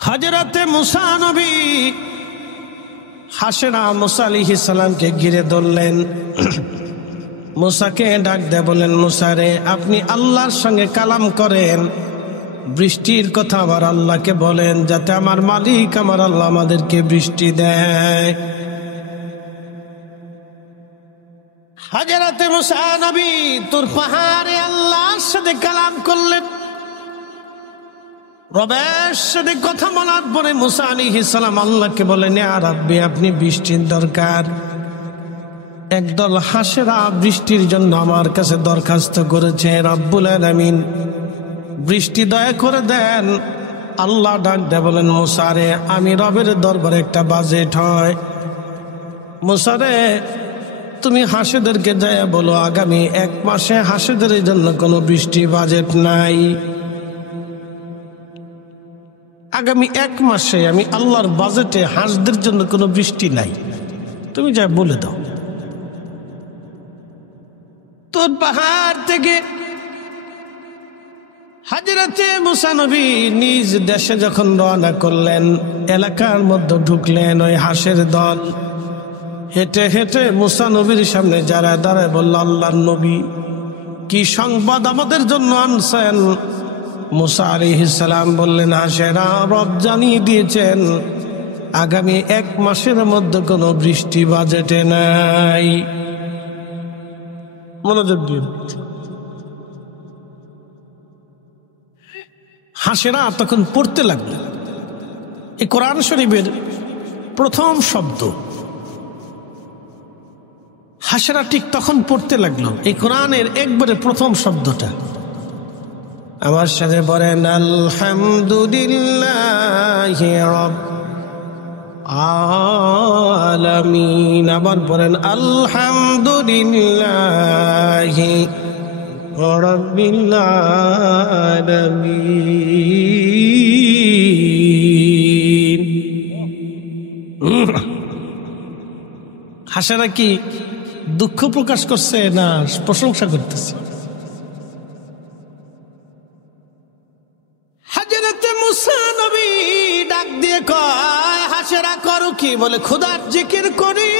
হযরতে মুসা নবী হাসেরা মুসা আলাইহিস সালামকে ঘিরে ধরলেন। মুসাকে ডাক দিয়ে বলেন, মুসা রে, আপনি আল্লাহর সঙ্গে কালাম করেন, বৃষ্টির কথা আবার আল্লাহকে বলেন, যাতে আমার মালিক আমার আল্লাহ আমাদেরকে বৃষ্টি দেয়। হযরতে মুসা নবী তুর পাহাড়ে আল্লাহর সাথে কালাম করলেন। রবের সাথে কথা বলার পরে মুসা আলাইহিস সালাম আল্লাহকে বলেন, ইয়া রাব্বি, আপনি বৃষ্টির দরকার। একদল হাঁসেরা বৃষ্টির জন্য আমার কাছে দরখাস্ত করেছে, রব্বুল আলামিন বৃষ্টি দয়া করে দেন। আল্লাহ ডাক দিয়ে বলেন, মুসা রে, আমি রবের দরবারে একটা বাজেট হয়। মুসা রে, তুমি হাঁসেদেরকে যায় বলো আগামী 1 মাসে হাঁসেদের জন্য কোনো বৃষ্টি বাজেট নাই। আগামী 1 মাসে আমি আল্লাহর বাজেটে হাঁসদের জন্য কোনো বৃষ্টি নাই, তুমি যা বলে দাও। তোর পাহাড় থেকে হযরতে মুসা নবী নিজ দেশে যখন রওনা করলেন, এলাকার মধ্যে ঢুকলেন। ওই হাঁসের দল হেঁটে হেঁটে মুসা নবীর সামনে যারা দাঁড়ায় বলল, আল্লাহর নবী, কি সংবাদ আমাদের জন্য আনছেন? মুসা আলাইহিস সালাম বললেন, হাঁসেরা, রব জানিয়ে দিয়েছেন আগামী 1 মাসের মধ্যে কোনো বৃষ্টি বাজেটে নাই। মনোযোগ দিয়ে হাঁসেরা তখন পড়তে লাগলো এই কোরআন শরীফের প্রথম শব্দ। হাঁসেরা ঠিক তখন পড়তে লাগলো এই কোরআনের একবারে প্রথম শব্দটা। আমার সাথে বলেন, আলহামদুলিল্লাহি রাব্বিল আলামিন। আবার বলেন, আলহামদুলিল্লাহি রাব্বিল আলামিন। হাঁসেরা কি দুঃখ প্রকাশ করছে না প্রশংসা করতেছে? হযরতে মুসা নবী ডাক দিয়ে কয়, হাঁসেরা করো কি? বলে, খোদার জিকির করি।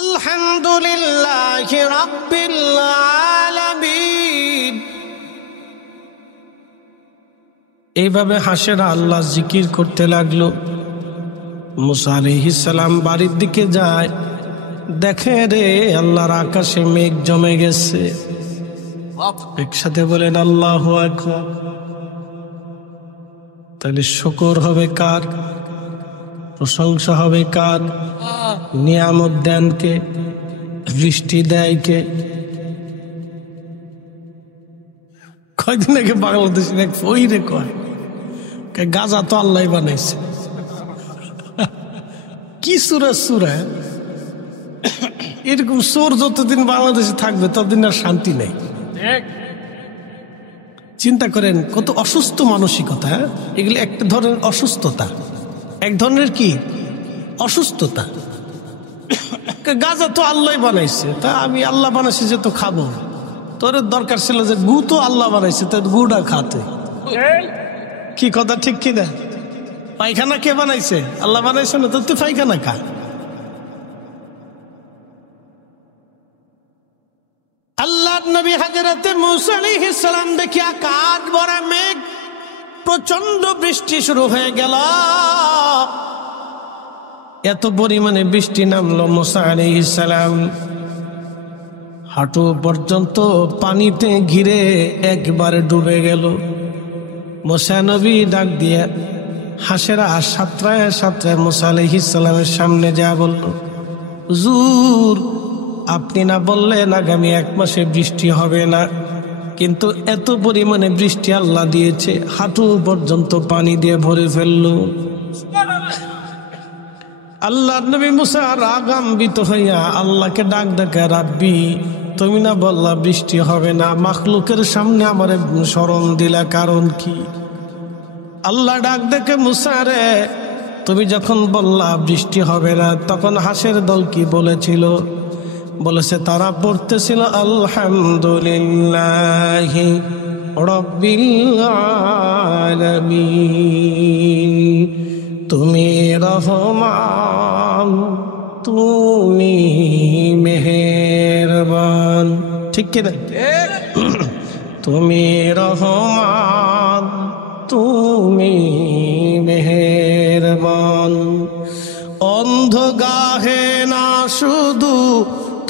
আলহামদুলিল্লাহি রাব্বিল আলামিন। এইভাবে হাঁসেরা আল্লাহ জিকির করতে লাগলো। মুসা আলাইহিস সালাম বাড়ির দিকে যায়, দেখে রে আল্লাহর আকাশে মেঘ জমে গেছে। একসাথে বলেন আল্লাহু আকবার। তাহলে শুকর হবে কার? প্রশংসা হবে কার? নিয়ামত দেন কে? বৃষ্টি দেয় কে? কয়দিন আগে বাংলাদেশের এক ফইরে কয়, গাজা তো আল্লাহ বানাইছে। কি সুরা সুরা! এরকম চোর যতদিন বাংলাদেশে থাকবে ততদিন আর শান্তি নেই। চিন্তা করেন কত অসুস্থ মানসিকতা। এগুলি একটা ধরনের অসুস্থতা, এক ধরনের কি অসুস্থতা। গাজা তো আল্লাহ বানাইছে, তা আমি আল্লাহ বানাইছি যে তো খাবো। তোর দরকার ছিল যে গু তো আল্লাহ বানাইছে, তোর গুটা খাতে। কি কথা ঠিক কিনা? পায়খানা কে বানাইছে? আল্লাহ বানাইছে না, তোর তুই পায়খানা খা। আল্লাহর নবী হযরতে মুসা আলাইহিস সালাম দেখি আকাশ ভরা মেঘ, প্রচন্ড বৃষ্টি শুরু হয়ে গেল। এত পরিমাণে বৃষ্টি নামলো, মুসা আলাইহিস সালাম হাঁটু পর্যন্ত পানিতে ঘিরে একবারে ডুবে গেল। মুসা নবী ডাক দিয়ে হাঁসেরা সাঁতরায় সাঁতরায় মুসা আলাইহিস সালামের সামনে যা বলল, হুজুর, আপনি না বললেন আগামী 1 মাসে বৃষ্টি হবে না, কিন্তু এত পরিমাণে বৃষ্টি আল্লাহ দিয়েছে, হাঁটু পর্যন্ত পানি দিয়ে ভরে ফেলল। আল্লাহর নবী মুসা রাগান্বিত হইয়া আল্লাহকে ডাক ডাকে, রাব্বি, তুমি না বললা বৃষ্টি হবে না, মাখলুকের সামনে আমারে শরণ দিলা, কারণ কি? আল্লাহ ডাক দেখে, মুসা রে, তুমি যখন বললা বৃষ্টি হবে না, তখন হাঁসের দল কি বলেছিল? বলেছে তারা পড়তেছিল আলহামদুলিল্লাহি রব্বিল আলামিন। তুমি রহমান, তুমি মেহেরবান। ঠিক কিনা? তুমি রহমান, তুমি মেহেরবান। অন্ধ গাহে না শুধু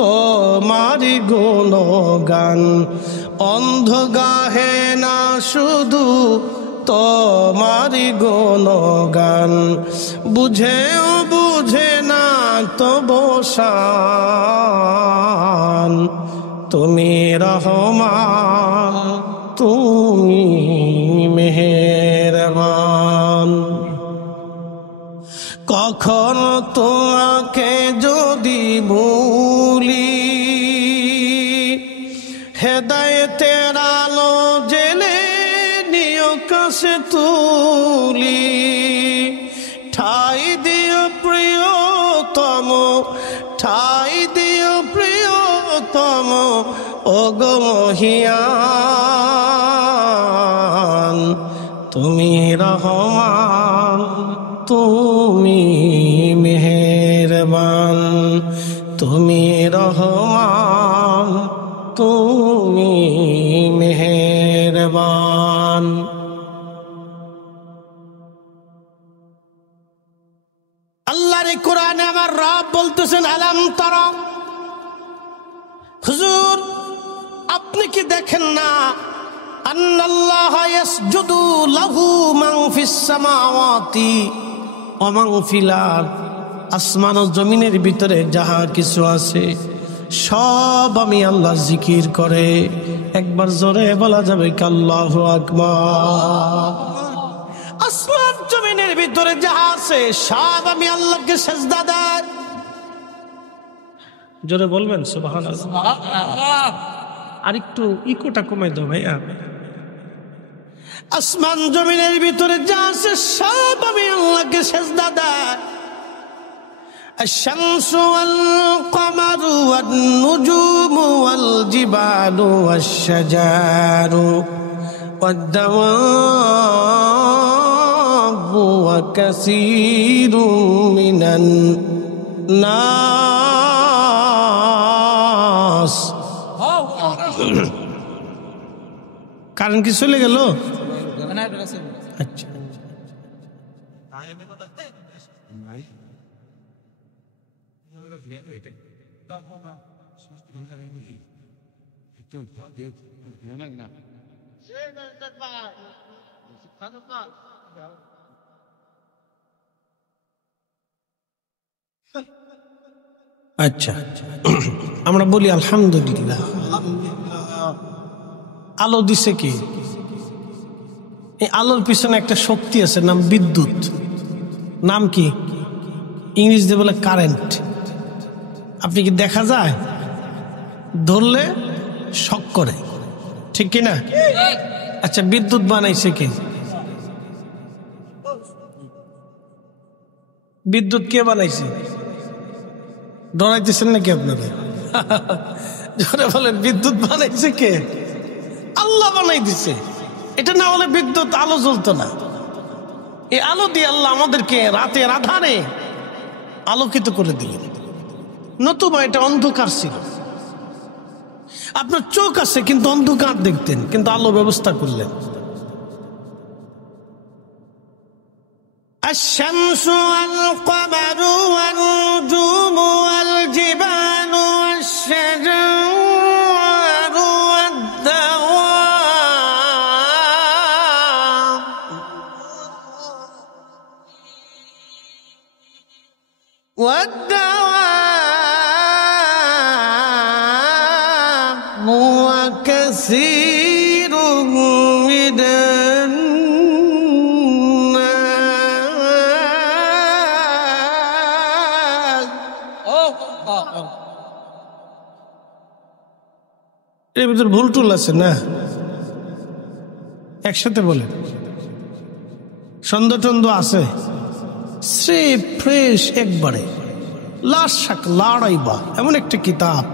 তোমারি গুণগান, অন্ধ গাহে না শুধু তোমারি গুণগান, বুঝেও বুঝে না তবু শান। তুমি রহমান, তুমি মেহেরবান। কখন তোমাকে যদি ভুলি, হেদায়েতের আলো জেলে নিয় কাছে তুলি। ঠাই দিও প্রিয়তম, ঠাই দিও প্রিয়তম, ওগো মহিয়ান। তুমি রহমান, তুমি মেহেরবান। তুমি রহমান, তুমি মেহেরবান। আল্লাহর এই কোরআনে আমার রব বলতেছেন, আলাম তারা, হুজুর আপনি কি দেখেন না, আন্নাল্লাহ ইয়াসজুদু লাহু মান ফিস সামাওয়াতি ওয়া মান ফিল আরদ। আসমান ও জমিনের ভিতরে যাহা কিছু আছে সব আমি আল্লাহ জিকির করে। একবার জোরে বলা যাবে কি আল্লাহু আকবার। আসমান জমিনের ভিতরে যাহা আছে সব আমি আল্লাহকে সিজদা দেই। জোরে বলবেন সুবহানাল্লাহ। আর একটু ইকোটা কমাই দাও ভাইয়া। আসমান জমিনের ভিতরে যা আছে সব আমি আল্লাহকে সিজদা দেই। الشمس والقمر والنجوم والجبال والشجار والدواب وكثير من الناس। কারণ কি চলে গেল? আচ্ছা আচ্ছা আমরা বলি আলহামদুলিল্লাহ। আলো দিছে কি? এই আলোর পিছনে একটা শক্তি আছে, নাম বিদ্যুৎ। নাম কি? ইংরেজিতে বলে কারেন্ট। আপনি কি দেখা যায়? ধরলে শক করে, ঠিক কিনা? আচ্ছা বিদ্যুৎ বানাইছে কে? বিদ্যুৎ কে বানাইছে? ডরাইতেছেন নাকি আপনারা? জোরে বলেন, বিদ্যুৎ বানাইছে কে? আল্লাহ বানাই দিছে। এটা না হলে বিদ্যুৎ আলো জ্বলতো না। এই আলো দিয়ে আল্লাহ আমাদেরকে রাতের আধারে আলোকিত করে দিলেন, নতুবা এটা অন্ধকার ছিল। আপনার চোখ আছে কিন্তু অন্ধকার দেখতেন, কিন্তু আলো ব্যবস্থা করলেন। الشمس والقمر والنجوم والجبال والشجر والدواب وكثير من এর ভিতর ভুল টুল আছে না? একসাথে বলে সন্দেহ টন্দ আছে? স্রেফ ফ্রেশ একবারে লাশ শাক লাড়াইবা এমন একটা কিতাব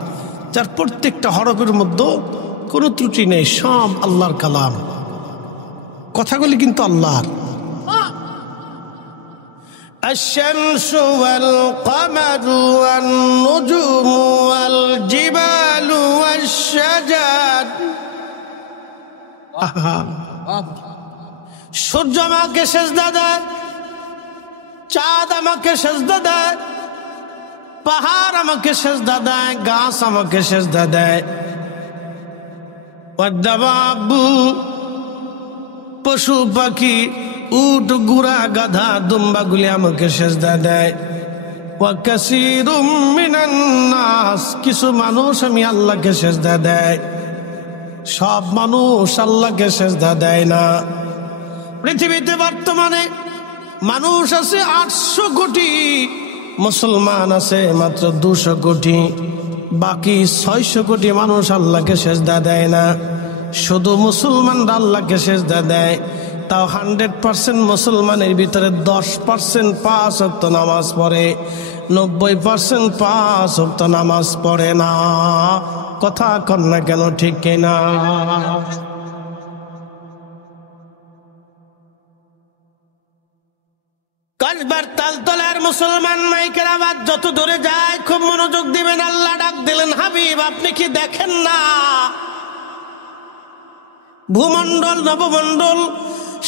যার প্রত্যেকটা হরফের মধ্যে কোনো ত্রুটি নেই, সব আল্লাহর কালাম, কথাগুলি কিন্তু আল্লাহর। الشمس والقمر والنجوم والجبال والشجر। সূর্য আমাকে সেজদা দেয়, চাঁদ আমাকে সেজদা দেয়, পাহাড় আমাকে সেজদা দেয়, গাছ আমাকে সেজদা দেয়, ওয়াদ্দাবাবু পশু পাখি, উট গুড়া গাধা দুম্বাগুলি আমাকে সেজদা দেয়। ওয়া কাসীরুম মিনান নাস, কিছু মানুষ আমি আল্লাহকে সেজদা দেয়, সব মানুষ আল্লাহকে সেজদা দেয় না। পৃথিবীতে বর্তমানে মানুষ আছে 800 কোটি, মুসলমান আছে মাত্র 200 কোটি, বাকি 600 কোটি মানুষ আল্লাহকে সেজদা দেয় না। শুধু মুসলমানরা আল্লাহকে সেজদা দেয়, তাও 100% মুসলমানের ভিতরে 10% 5 ওয়াক্ত নামাজ পড়ে, 90% 5 ওয়াক্ত নামাজ পড়ে না। কথা কন না কেন, ঠিক কিনা? কসবার তালতলার মুসলমান মাইকের আওয়াজ যত দূরে যায় খুব মনোযোগ দিবেন। আল্লাহ ডাক দিলেন, হাবিব আপনি কি দেখেন না ভূমণ্ডল নবমণ্ডল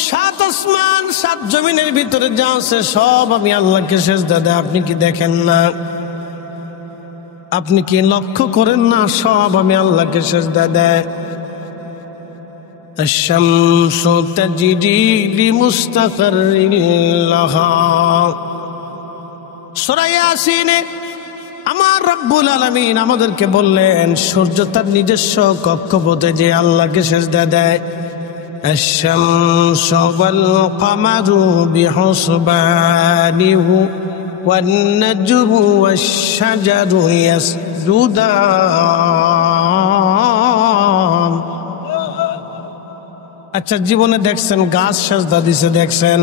7 আসমান 7 জমিনের ভিতরে যা আছে সব আমি আল্লাহকে সেজদা দেয়, আপনি কি দেখেন না? আপনি কি লক্ষ্য করেন না সব আমি আল্লাহকে সেজদা দেয়? الشمس تجري لمستقر لها। সূরা ইয়াসিনে আমার রব্বুল আলামিন আমাদেরকে বললেন, সূর্য তার নিজস্ব কক্ষপথে যে আল্লাহকে সেজদা দেয়। الشمس والقمر بحسبان والنجم والشجر يسجدان। আচ্ছা, জীবনে দেখছেন গাছ সেজদা দিছে, দেখছেন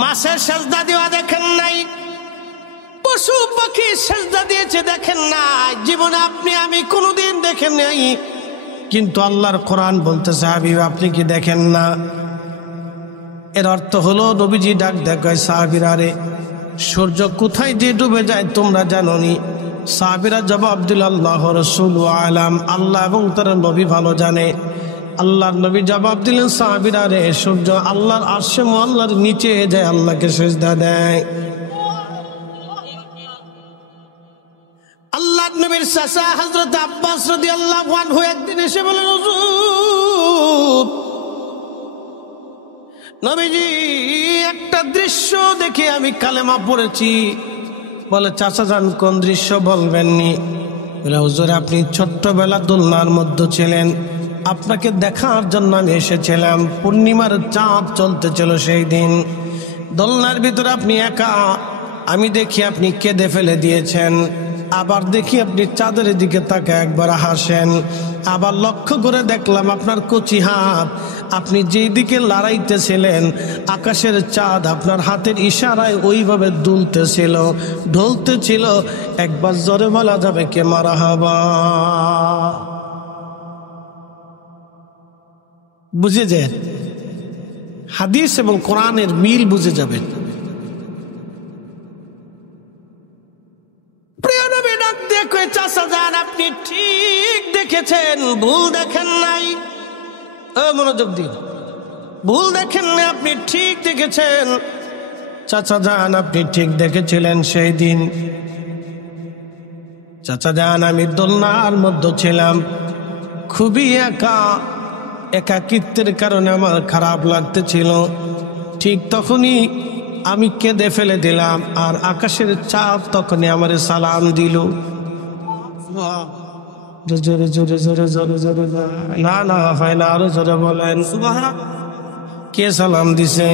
মাছের সেজদা দেওয়া দেখেন নাই, পশু পাখি সেজদা দিয়েছে দেখেন নাই, জীবনে আপনি আমি কোনোদিন দেখেন নাই। কিন্তু আল্লাহর কোরআন বলতেছে, হাবিব আপনি কি দেখেন না? এর অর্থ হলো নবীজি ডাক দেখায় সাহাবীরা, রে সূর্য কোথায় যে ডুবে যায় তোমরা জানো নি? সাহাবীরা জবাব দিল, আল্লাহ রাসূল আলাম, আল্লাহ এবং তার নবী ভালো জানে। আল্লাহর নবী জবাব দিলেন, সাহাবীরা রে সূর্য আল্লাহর আরশে মুআল্লার নিচে যায় আল্লাহকে সিজদা দেয়। আল্লাহর নবীর চাচা হযরত আব্বাস রাদিয়াল্লাহু আনহু একদিন এসে বলেন, হুজুর নবীজি একটা দৃশ্য দেখে আমি কালেমা পড়েছি। বলে, চাচা যান কোন দৃশ্য বলবেননি? বলে, হুজুর আপনি ছোট্টবেলা দোলনার মধ্যে ছিলেন, আপনাকে দেখার জন্য আমি এসেছিলাম। পূর্ণিমার চাঁদ চলতেছিল সেই দিন, দোলনার ভিতরে আপনি একা, আমি দেখি আপনি কেঁদে ফেলে দিয়েছেন, আবার দেখি আপনি চাঁদের দিকে তাকে একবার হাসেন, আবার লক্ষ্য করে দেখলাম আপনার কচি হাত, আপনি যেই দিকে লড়াইতেছিলেন আকাশের চাঁদ আপনার হাতের ইশারায় ওইভাবে দুলতেছিল ঢলতেছিল। একবার জোরে বলা যাবে কে মারহাবা? বুঝে যায়, হাদিস এবং কোরআনের মিল বুঝে যাবেন। প্রিয় নবী ডাক দিয়ে কয়, চাচা যান আপনি ঠিক দেখেছেন, ভুল দেখেন নাই। মনোযোগ দিন, ভুল দেখেন না, আপনি ঠিক দেখেছেন। চাচা যান আপনি ঠিক দেখেছিলেন সেই দিন। চাচা যান আমি দোলনার মধ্যে ছিলাম, খুবই একা, একাকিত্বের কারণে আমার খারাপ লাগতেছিল। ঠিক তখনই আমি কেঁদে ফেলে দিলাম, আর আকাশের চাঁদ তখনই আমার সালাম দিল। জোরে জোরে জোরে জোরে জোরে না না হয় না, আরো জোরে বলেন। কে সালাম দিছে?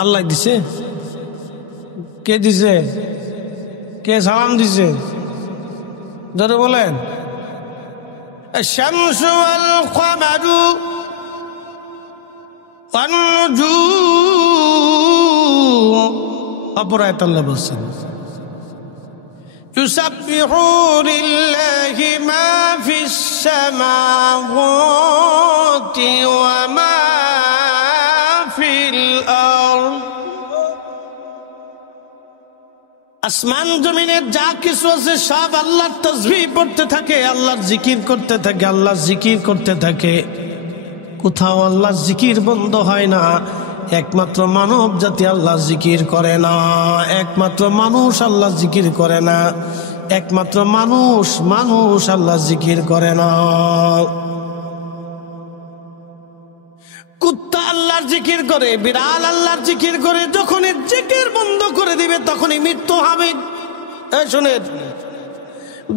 আল্লাহ দিছে? কে দিছে? কে সালাম দিছে? জোরে বলেন। الشمس والقمر والنجوم। অপর আয়াত আল্লাহ বলছেন, ইউসাব্বিহু লিল্লাহি মা ফিস সামাওয়াতি ওয়া মা ফিল আরদ। আসমান জমিনের যা কিছু আছে সব আল্লাহর তাসবিহ পড়তে থাকে, আল্লাহর জিকির করতে থাকে, আল্লাহর জিকির করতে থাকে। কোথাও আল্লাহর জিকির বন্ধ হয় না। একমাত্র মানব জাতি আল্লাহর জিকির করে না, একমাত্র মানুষ আল্লাহর জিকির করে না, একমাত্র মানুষ আল্লাহর জিকির করে না। কুত্তা আল্লাহর জিকির করে, বিড়াল আল্লাহর জিকির করে। যখনই জিকির বন্ধ করে দিবে তখনই মৃত্যু হবে। শুনেন,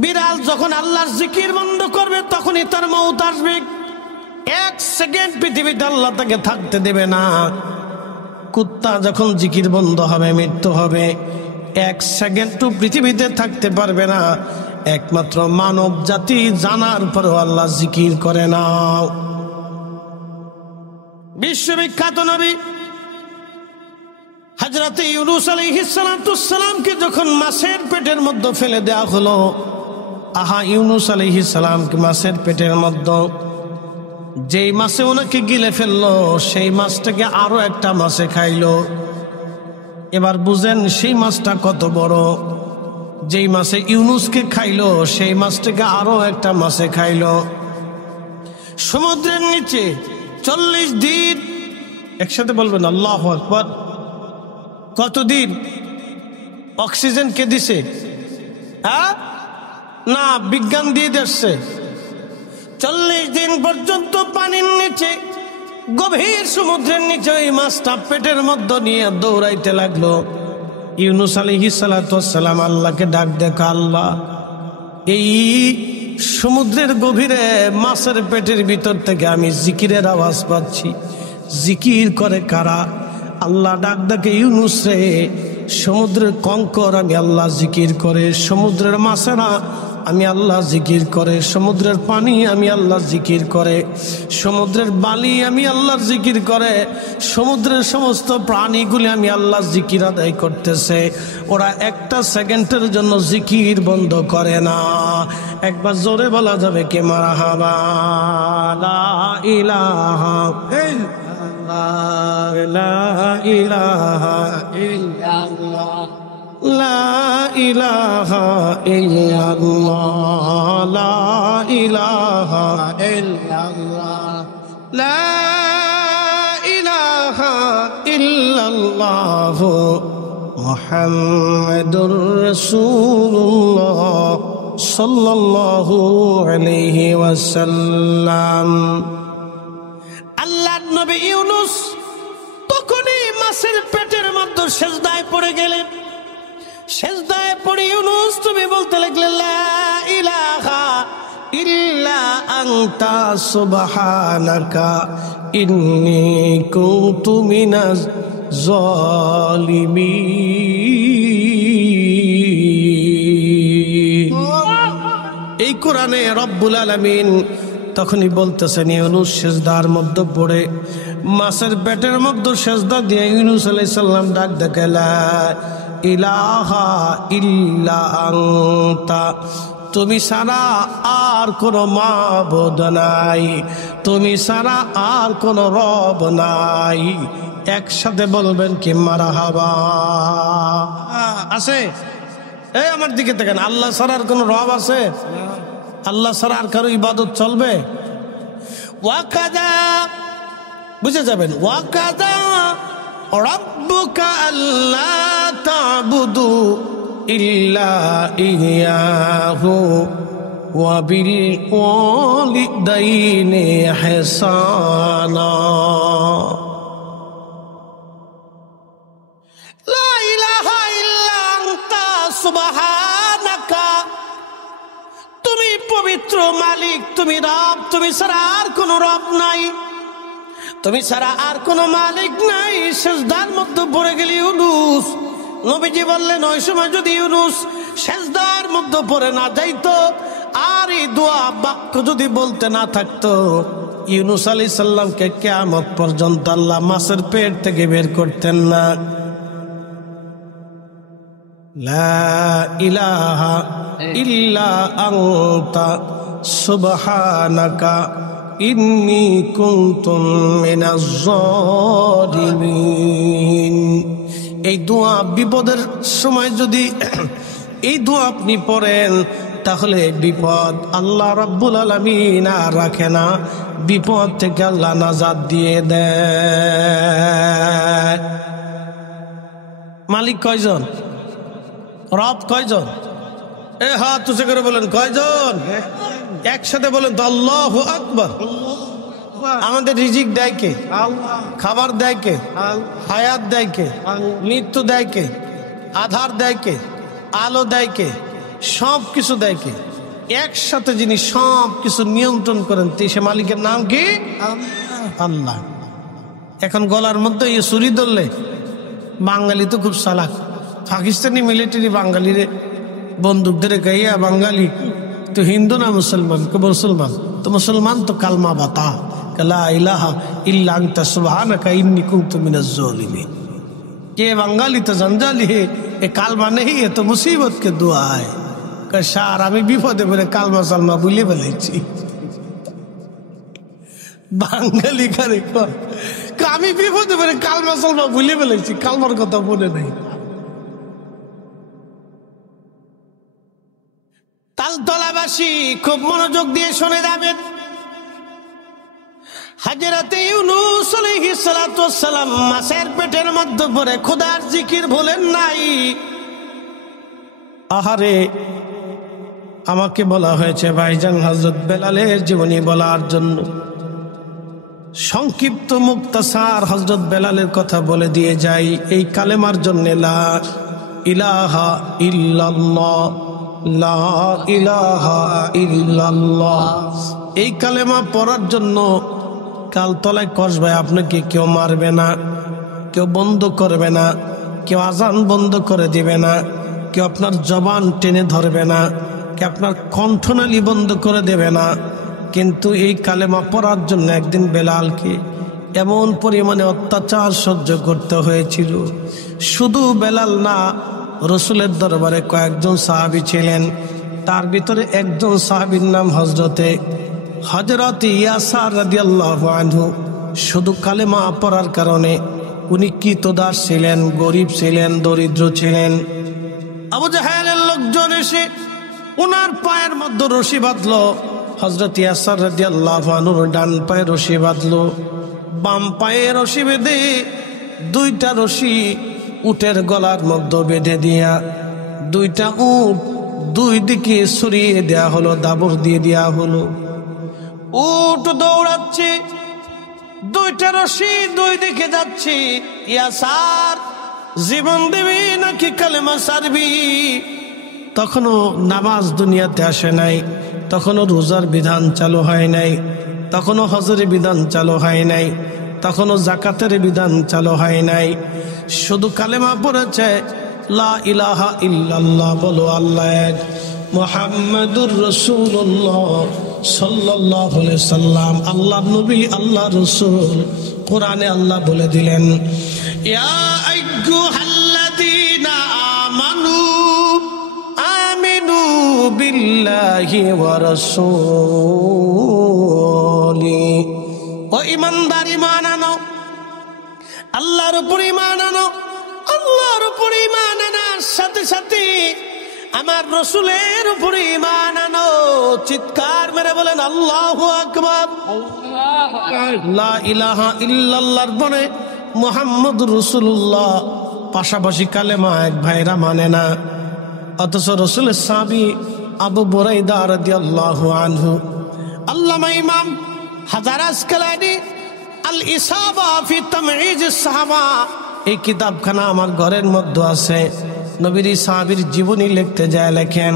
বিড়াল যখন আল্লাহর জিকির বন্ধ করবে তখনই তার মউত আসবে। 1 সেকেন্ড পৃথিবীতে আল্লাহ তাকে থাকতে দেবে না। কুত্তা যখন জিকির বন্ধ হবে মৃত্যু হবে। 1 সেকেন্ড তো পৃথিবীতে থাকতে পারবে না। একমাত্র মানব জাতি জানার পরেও আল্লাহ জিকির করে না। বিশ্ববিখ্যাত নবী হযরত ইউনূস আলাইহিস সালামকে যখন মাছের পেটের মধ্যে ফেলে দেওয়া হলো, আহা, ইউনূস আলাইহিস সালামকে মাছের পেটের মধ্যে যেই মাছে ওনাকে গিলে ফেললো, সেই মাছটাকে আরো একটা মাছে খাইলো। এবার বুঝেন সেই মাছটা কত বড়। যেই মাছে ইউনূসকে খাইলো, সেই মাছটাকে আরো একটা মাছে খাইলো। সমুদ্রের নিচে 40 দিন, একসাথে বলবেন আল্লাহু আকবার। কতদিন? অক্সিজেন কে দিছে? হ্যাঁ না, বিজ্ঞান দিয়ে দিচ্ছে। 40 দিন পর্যন্ত পানির নিচে, গভীর সমুদ্রের নিচে ওই মাছটা পেটের মধ্যে নিয়ে দৌড়াইতে লাগলো। ইউনূস আলাইহিস সালাতু ওয়াস সালাম আল্লাহকে ডাক দেখা, আল্লাহ, এই সমুদ্রের গভীরে মাছের পেটের ভিতর থেকে আমি জিকিরের আওয়াজ পাচ্ছি। জিকির করে কারা? আল্লাহ ডাক ডাকে, ইউনূস রে, সমুদ্রের কঙ্কর আমি আল্লাহ জিকির করে, সমুদ্রের মাছেরা আমি আল্লাহ জিকির করে, সমুদ্রের পানি আমি আল্লাহ জিকির করে, সমুদ্রের বালি আমি আল্লাহর জিকির করে, সমুদ্রের সমস্ত প্রাণীগুলি আমি আল্লাহ জিকির আদায় করতেছে। ওরা 1 সেকেন্ডের জন্য জিকির বন্ধ করে না। একবার জোরে বলা যাবে কি মারহাবা? লা ইলাহা ইল্লাল্লাহ, লা ইলাহা ইল্লাল্লাহ, লা ইলাহা ইল্লাল্লাহ, লা ইলাহা ইল্লাল্লাহ, লা ইলাহা ইল্লাল্লাহ, মুহাম্মাদুর রাসূলুল্লাহ সাল্লাল্লাহু আলাইহি ওয়াসাল্লাম। আল্লাহর নবী ইউনূস তখনই মাছের পেটের মধ্যে সিজদায় পড়ে গেলেন। সিজদায় পড়ে ইউনূস তুমি বলতে লাগলেন, লা ইলাহা ইল্লা আনতা সুবহানাকা ইন্নী কুনতু মিনাজ জালিমিন। এই কোরআনে রব্বুল আলামিন তখনই বলতেছেন, ইউনূস সিজদার মধ্যে পড়ে মাছের পেটের মধ্যে সিজদা দিয়ে ইউনূস আলাইহিস সালাম ডাক দেখে, লা ইলাহা ইল্লা আনতা, তুমি ছাড়া আর কোনো মাবুদ নাই, তুমি ছাড়া আর কোনো রব নাই। একসাথে বলবেন কি মারহাবা? আছে? এই আমার দিকে দেখেন, আল্লাহ ছাড়া আর কোনো রব আছে? আল্লাহ ছাড়া আর কারো ইবাদত চলবে? ওয়াকাদা, বুঝে যাবেন, ওয়াকাদা রাব্বুকা আল্লা তা'বুদু ইল্লা ইয়্যাহু ওয়া বিল ওয়ালিদাইনি ইহসানা। লা ইলাহা ইল্লা আনতা সুবহানাকা, তুমি পবিত্র মালিক, তুমি রব, তুমি ছাড়া আর কোনো রব নাই, তুমি ছাড়া আর কোনো মালিক নাই। সিজদার মধ্যে পড়ে গেলি ইউনূস। নবীজি বললেন, ওই সময় যদি ইউনূস সিজদার মধ্যে পড়ে না যাইতো, আর এই দোয়া বাক্য যদি বলতে না থাকতো, ইউনূস আলাইহিস সালামকে কিয়ামত পর্যন্ত আল্লাহ মাছের পেট থেকে বের করতেন না। লা ইলাহা ইল্লা আনতা সুবহানাকা ইন্নী কুনতু মিনাজ জালিমিন। এই দোয়া বিপদের সময় যদি এই দোয়া আপনি পড়েন তাহলে বিপদ আল্লাহ রাব্বুল আলামিন আর রাখে না, বিপদ থেকে আল্লাহ নাজাত দিয়ে দেয়। মালিক কয়জন? রব কয়জন? হাত উঁচু করে বলেন কয়জন? একসাথে বলেন তো আল্লাহু আকবার। আমাদের রিজিক দেয় কে? খাবার দেয় কে? হায়াত দেয় কে? মৃত্যু দেয় কে? আধার দেয় কে? আলো দেয় কে? সব কিছু দেয় কে? একসাথে যিনি সব কিছু নিয়ন্ত্রণ করেন সে মালিকের নাম কি? আল্লাহ। এখন গলার মধ্যে এই ছুরি ধরলে, বাঙালি তো খুব চালাক, পাকিস্তানি মিলিটারি বাঙালিরে বন্দুক ধরে গাইয়া, বাঙালি তো হিন্দু না মুসলমান? মুসলমান। তো মুসলমান তো কালমা বাতা, লা ইলাহা ইল্লা আনতা সুবহানাকা ইন্নী কুনতু মিনাজ জালিমিন। ये बंगाली तो जंजाली है, ये कालमा नहीं है तो मुसीबत के दुआ है। सार आमी विपदे पड़े कालमा सालमा भूले ফেলেছি। বাঙালি কারে কয় আমি বিপদে পড়ে কালমা সালমা ভুলে ফেলেছি, কালমার কথা মনে নেই। তালতলাবাসী খুব মনোযোগ দিয়ে শুনে যাবেন। হযরত ইউনূস আলাইহিস সালাতু ওয়াস সালাম মাছের পেটের মধ্যে পড়ে খোদার জিকির ভুলেন নাই। আহারে, আমাকে বলা হয়েছে ভাইজান হযরত বেলালের জীবনী বলার জন্য। সংক্ষিপ্ত মুক্তাসার হযরত বেলালের কথা বলে দিয়ে যাই। এই কালেমার জন্য লা ইলাহা ইল্লাল্লাহ, লা ইলাহা ইল্লাল্লাহ, এই কালেমা পড়ার জন্য কালতলায় কসবায় আপনাকে কেউ মারবে না, কেউ বন্ধ করবে না, কেউ আজান বন্ধ করে দিবে না, কেউ আপনার জবান টেনে ধরবে না, কেউ আপনার কণ্ঠনালী বন্ধ করে দেবে না। কিন্তু এই কালেমা পড়ার জন্য একদিন বেলালকে এমন পরিমাণে অত্যাচার সহ্য করতে হয়েছিল। শুধু বেলাল না, রসুলের দরবারে কয়েকজন সাহাবী ছিলেন। তার ভিতরে একজন সাহাবীর নাম হযরত ইয়াসার রাদিয়াল্লাহু আনহু। শুধু কালেমা পড়ার কারণে উনি কৃতদাস ছিলেন, গরিব ছিলেন, দরিদ্র ছিলেন। আবু জাহেলের লোকজন এসে ওনার পায়ের মধ্যে রশি বাঁধলো। হযরত ইয়াসার রাদিয়াল্লাহু আনহুর ডান পায়ে রশি বাঁধলো, বাম পায়ে রশি বেঁধে দুইটা রশি উটের গলার মধ্যে বেঁধে দিয়া দুইটা উট দুই দিকে সরিয়ে দেয়া হলো, দাবর দিয়ে দেয়া হলো। উট দৌড়াচ্ছে, দুইটা রশি দুই দিকে যাচ্ছে। ইয়াসার, জীবন দিবি নাকি কালেমা ছাড়বি? তখনও নামাজ দুনিয়াতে আসে নাই, তখনও রোজার বিধান চালু হয় নাই, তখনও হজের বিধান চালু হয় নাই, তখনও জাকাতের বিধান চালু হয় নাই। শুধু কালেমা পড়েছে লা ইলাহা ইল্লাল্লাহ, বলো আল্লাহ এক, মুহাম্মাদুর রাসূলুল্লাহ সাল্লাল্লাহু আলাইহি সাল্লাম আল্লাহর নবী, আল্লাহর রাসূল। কোরআনে আল্লাহ বলে দিলেন, ইয়া আইয়ুহাল্লাযীনা আমানু আমিনু বিল্লাহি ওয়া রাসূলি। ও ঈমানদার, ঈমান আনো, আল্লাহর উপর ঈমান আনো। আল্লাহর উপর ঈমান আনার সাথে সাথে আমার রাসূলের উপর ঈমান আনো। চিৎকার মেরে বলেন আল্লাহু আকবার। লা ইলাহা ইল্লাল্লাহর পরে মুহাম্মদুর রাসূলুল্লাহ পাশাপাশি কালেমা এক ভাইরা মানে না। অথচ রাসূলের সাহাবী আবু বুরাইদা রাদিয়াল্লাহু আনহু, আল্লামা ইমাম হাজার আসকালানী আল ইসাবা ফি তামঈজ সাহাবা, এই কিতাবখানা আমার ঘরের মধ্যে আছে। নবীর সাহাবীর জীবনী লিখতে যায় লেখেন,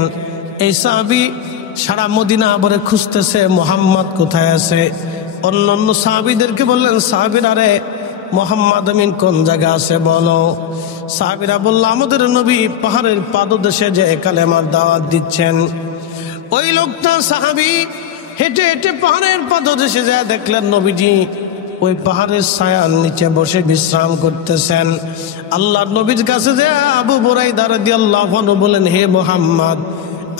এই সাহাবী সারা মদিনা ভরে খুঁজতেছে মুহাম্মদ কোথায় আছে। অন্যান্য সাহাবীদেরকে বললেন, সাহাবীরা রে মুহাম্মদ আমিন কোন জায়গা আছে বলো। সাহাবীরা বলল, আমাদের নবী পাহাড়ের পাদদেশে যে কালেমার দাওয়াত দিচ্ছেন। ওই লোকটা সাহাবী হেঁটে হেঁটে পাহাড়ের পাদদেশে যায়, দেখলেন নবীজি ওই পাহাড়ের ছায়ার নিচে বসে বিশ্রাম করতেছেন। আল্লাহর নবীর কাছে যে আবু বুরাইদা রাদিয়াল্লাহু আনহু বলেন, হে মুহাম্মদ,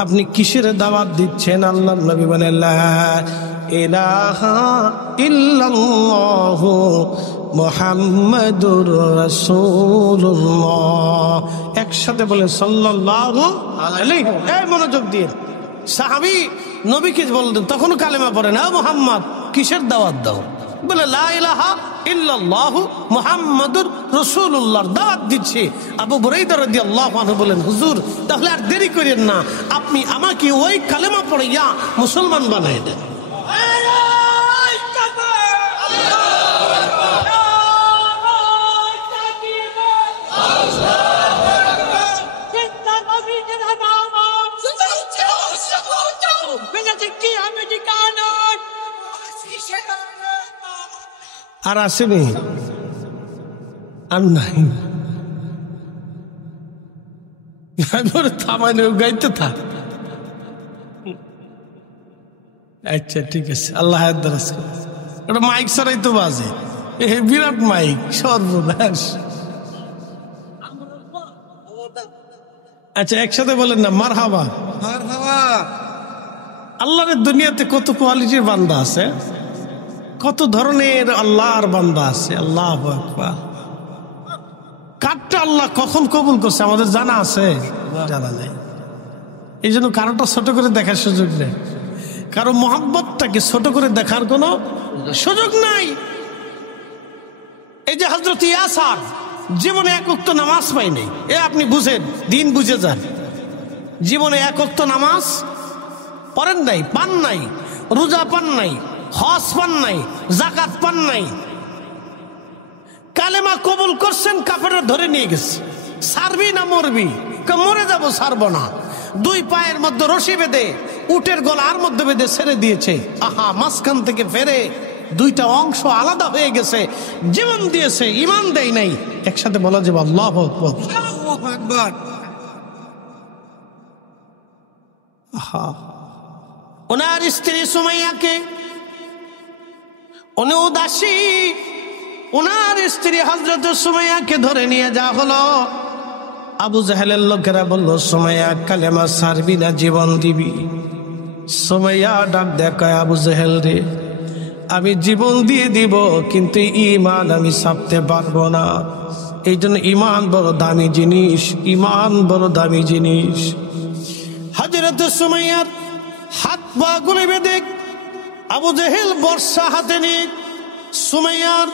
আপনি কিসের দাওয়াত দিচ্ছেন? আল্লাহর নবী বলেন, লা ইলাহা ইল্লাল্লাহু মুহাম্মাদুর রাসূলুল্লাহ। একসাথে বলে সাল্লাল্লাহু আলাইহি। এই মনোযোগ দিয়ে সাহাবী নবীকে বলতেন, তখনও কালেমা পড়ে না, মুহাম্মদ কিসের দাওয়াত দাও? বলে লা ইলাহা ইল্লাল্লাহু মুহাম্মাদুর রাসূলুল্লাহর দাওয়াত দিচ্ছে। আবু বুরাইদা রাদিয়াল্লাহু আনহু বলেন, হুজুর তাহলে আর দেরি করেন না, আপনি আমাকে ওই কালেমা পড়াইয়া মুসলমান বানাই দেন। আর আসেনি, আর নাই, থামাই গাইতে থাক। আচ্ছা ঠিক আছে, আল্লাহ ওটা মাইক ছাড়াই তো বাজে, বিরাট মাইক, সর্বনাশ। আচ্ছা একসাথে বলেন না, মারহাবা। আল্লাহর দুনিয়াতে কত কোয়ালিটির বান্দা আছে, কত ধরনের আল্লাহর বান্দা আছে। আল্লাহু আকবার। কারটা আল্লাহ কখন কবুল করছে আমাদের জানা আছে? জানা নেই। এই জন্য কারোটা ছোট করে দেখার সুযোগ নেই, কারো মোহাব্বতটাকে ছোট করে দেখার কোনো সুযোগ নাই। এই যে হযরত ইয়াসার জীবনে এক ওয়াক্ত নামাজ পাই নাই, এ আপনি বুঝেন, দিন বুঝে যান। জীবনে এক ওয়াক্ত নামাজ পড়েন নাই, পান নাই, রোজা পান নাই, হজ পান নাই, যাকাত পান নাই। কালেমা কবুল করছেন, কাফেররা ধরে নিয়ে গেছে, ছাড়বি না মরবি? মরে যাবো, ছাড়বো না। দুই পায়ের মধ্যে রশি বেঁধে উটের গলার মধ্যে বেঁধে ছেড়ে দিয়েছে। আহা, মাঝখান থেকে ফেরে দুইটা অংশ আলাদা হয়ে গেছে, জীবন দিয়েছে, ঈমান দেয় নাই। একসাথে বলা যাবে আল্লাহু আকবার। আহা, ওনার স্ত্রী সুমাইয়াকে, উনি উদাসী, ওনার স্ত্রী হযরত সুমাইয়াকে ধরে নিয়ে যাওয়া হলো। আবু জাহেলের লোকেরা বলল, সুমাইয়া কালেমা ছাড়বি না জীবন দিবি? সুমাইয়া ডাক দেখায়, আবু জাহেল রে, আমি জীবন দিয়ে দিব, কিন্তু ঈমান আমি ছাড়তে পারবো না। এই জন্য ঈমান বড় দামি জিনিস, ঈমান বড় দামি জিনিস। হযরত সুমাইয়ার হাত পা গুলি বেঁধে আবু জাহেল বর্ষা হাতে নিয়ে সুমাইয়ার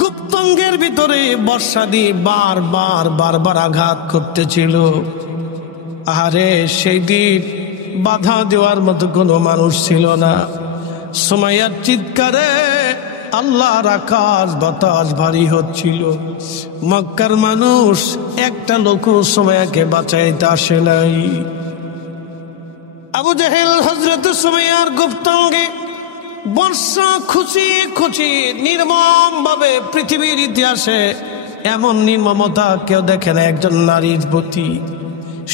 গুপ্তঙ্গের ভিতরে বর্ষা দিয়ে বারবার আঘাত করতেছিল। আরে সেই দিন বাধা দেওয়ার মতো কোনো মানুষ ছিল না। সুমাইয়ার চিৎকারে আল্লাহর আকাশ বাতাস ভারী হচ্ছিল। মক্কার মানুষ একটা লোক সুমাইয়াকে বাঁচাইতে আসে নাই। আবু জাহেল হযরত সুমাইয়ার গুপ্তঙ্গে বর্ষা খুঁচি নির্মম ভাবে, পৃথিবীর ইতিহাসে এমন নির্মমতা কেউ দেখে না একজন নারীর প্রতি।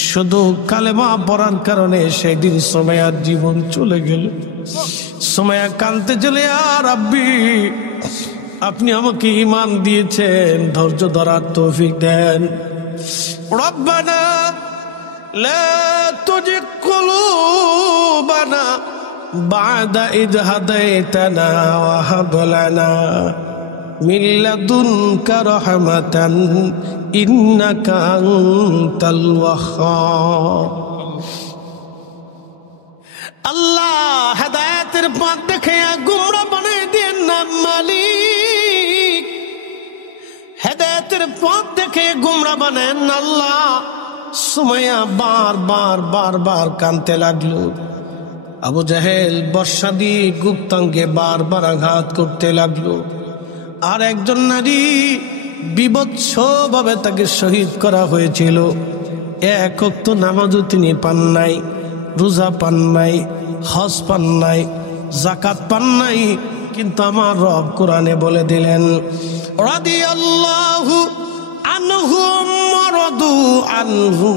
শুধু কালেমা পড়ার কারণে সেদিন সুমাইয়ার জীবন চলে গেল। সুমাইয়া কাঁদতে চলে, আর রাব্বি, আপনি আমাকে ঈমান দিয়েছেন, ধৈর্য ধরার তৌফিক দেন। রব্বানা লা তুজিগ কুলুবানা বা'দা ইয হাদাইতানা ওয়া হাব লানা মিন লাদুনকা রাহমাতান ইন্নাকা আনতাল ওয়াহ্হাব। আল্লাহ, হেদায়েতের পথ দেখাইয়া গুমরা বানাই দেন না মালিক, হেদায়েতের পথ দেখে গুমরা বানান না আল্লাহ। সুমাইয়া বারবার কাঁদতে লাগলো। আবু জাহেল বর্ষা দিয়ে গুপ্তাঙ্গে বারবার আঘাত করতে লাগলো। আর একজন নারী বিভৎস ভাবে তাকে শহীদ করা হয়েছিল। এক ওয়াক্ত নামাজও তিনি পান নাই, রোজা পান নাই, হজ পান নাই, যাকাত পান নাই। কিন্তু আমার রব কোরআনে বলে দিলেন, রাদিয়াল্লাহু আনহুম ওয়া রাদু আনহু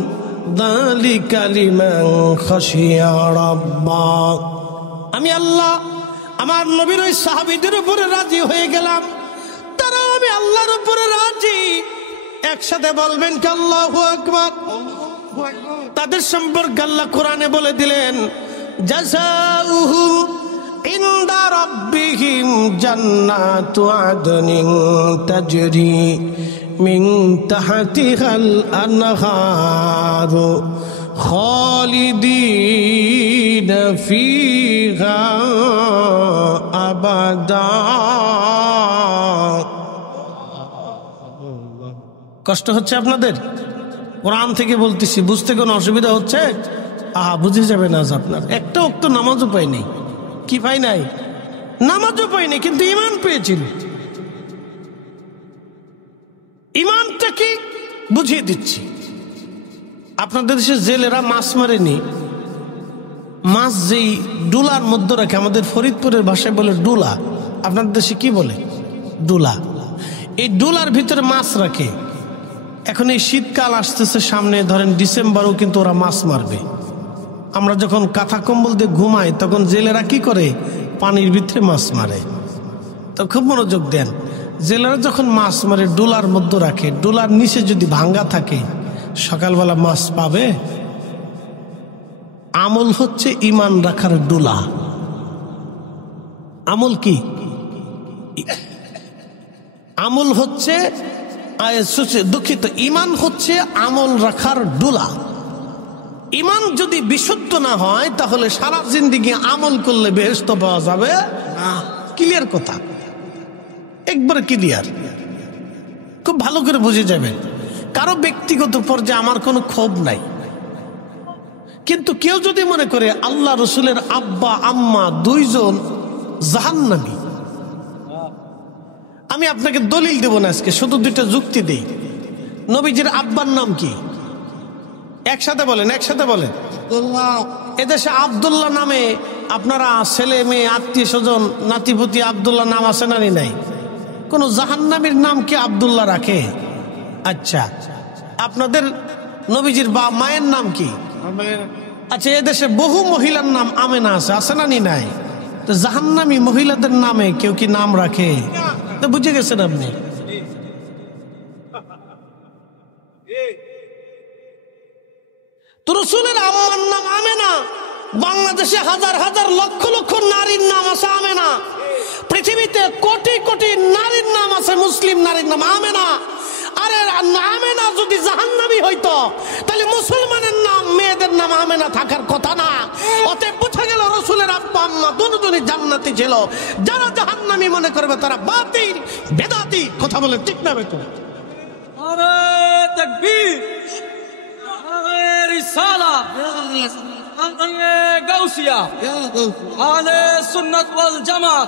যালিকা লিমান খাশিয়া রাব্বা। আমি আল্লাহ আমার নবীর ওই সাহাবীদের উপরে রাজি হয়ে গেলাম, তারা আমি আল্লাহর উপরে রাজি। একসাথে বলবেন কি আল্লাহু আকবার। তাদের সম্পর্কে আল্লাহ কোরআনে বলে দিলেন, জাযাউহু ইনদা রাব্বিহিম জান্নাতু আদনিন তাজরি মিন তাহতিহাল আনহারু খালিদিনা ফিহা আবাদা। কষ্ট হচ্ছে আপনাদের? কোরআন থেকে বলতেছি, বুঝতে কোনো অসুবিধা হচ্ছে? বুঝে যাবে না আজ আপনার। একটা ওয়াক্ত নামাজও পাই নাই। কি পাই নাই? নামাজও পাই নাই, কিন্তু ঈমান পেয়েছিল। ঈমানটা কি বুঝিয়ে দিচ্ছি। আপনাদের দেশে জেলেরা মাছ মারেনি, মাছ যেই ডুলার মধ্যে রাখে, আমাদের ফরিদপুরের ভাষায় বলে ডুলা, আপনাদের দেশে কি বলে? ডুলা। এই ডুলার ভিতরে মাছ রাখে। এখন এই শীতকাল আসতেছে সামনে, ধরেন ডিসেম্বরও কিন্তু ওরা মাছ মারবে। আমরা যখন কাঁথা কম্বল দিয়ে ঘুমাই তখন জেলেরা কি করে? পানির ভিতরে মাছ মারে। তো খুব মনোযোগ দেন, জেলেরা যখন মাছ মারে ডুলার মধ্যে রাখে, ডুলার নিচে যদি ভাঙ্গা থাকে সকালবেলা মাছ পাবে? আমল হচ্ছে ঈমান রাখার ডুলা। আমল কি? আমল হচ্ছে দুঃখিত, ঈমান হচ্ছে আমল রাখার ডুলা। ঈমান যদি বিশুদ্ধ না হয় তাহলে সারা জিন্দেগি আমল করলে বেহেশত পাওয়া যাবে না। ক্লিয়ার কথা, একবার ক্লিয়ার, খুব ভালো করে বুঝে যাবেন। কারো ব্যক্তিগত পর্যায়ে আমার কোনো ক্ষোভ নাই, কিন্তু কেউ যদি মনে করে আল্লাহ রসুলের আব্বা আম্মা দুইজন জাহান্নামী, আমি আপনাকে দলিল দেব না আজকে, শুধু দুইটা যুক্তি দেই। নবীজির আব্বার নাম কি? একসাথে বলেন, একসাথে বলেন। এদেশে আব্দুল্লাহ নামে আপনারা ছেলে মেয়ে আত্মীয় স্বজন নাতিপুতি আব্দুল্লাহ নাম আছে না নাই? কোন জাহান্নামীর নাম কি আব্দুল্লাহ রাখে? আচ্ছা, আপনাদের নবীজির বা মায়ের নাম কি? আচ্ছা, এদেশে বহু মহিলার নাম আমেনা আছে না নাই? তো জাহান্নামী মহিলাদের নামে কেউ কি নাম রাখে? তো বুঝে গেছেন আপনি। তো রাসূলের আম্মার নাম আমেনা। বাংলাদেশে হাজার হাজার লক্ষ লক্ষ নারীর নাম আছে আমেনা। পৃথিবীতে কোটি কোটি নারীর নাম আছে, মুসলিম নারীর নাম আমেনা। আরে আমেনা যদি জাহান্নামী হইতো তাহলে মুসলমানের নাম মেয়েদের নাম আমেনা থাকার কথা না। অতএব বোঝা গেল রাসূলের আব্বা আম্মা দুজনই জান্নাতি ছিল। যারা জাহান্নামী মনে করবে তারা বাতিল বেদাতি। কথা বলে ঠিক না বেতো? আরে তাকবীর, আরে রিসালা, আরে গাউসিয়া, আলে সুন্নাত ওয়াল জামাত,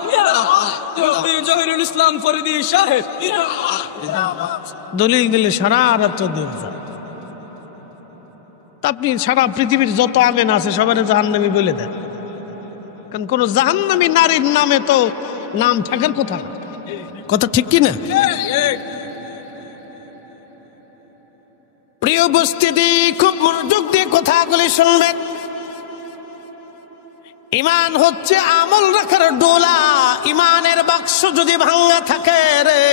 মুফতি জহিরুল ইসলাম ফরিদি সাহেব দলিল দিলে সারা রাত দেব। আপনি সারা পৃথিবীর যত আমেন আছে সবাই জাহান্নামী বলে দেন, কারণ কোন জাহান্নামী নারীর নামে তো নাম থাকার কথা। কথা ঠিক কি না? প্রিয় উপস্থিতি, খুব মনোযোগ দিয়ে কথাগুলি শুনবেন। ঈমান হচ্ছে আমল রাখার ডোলা। ঈমানের বাক্স যদি ভাঙা থাকে রে,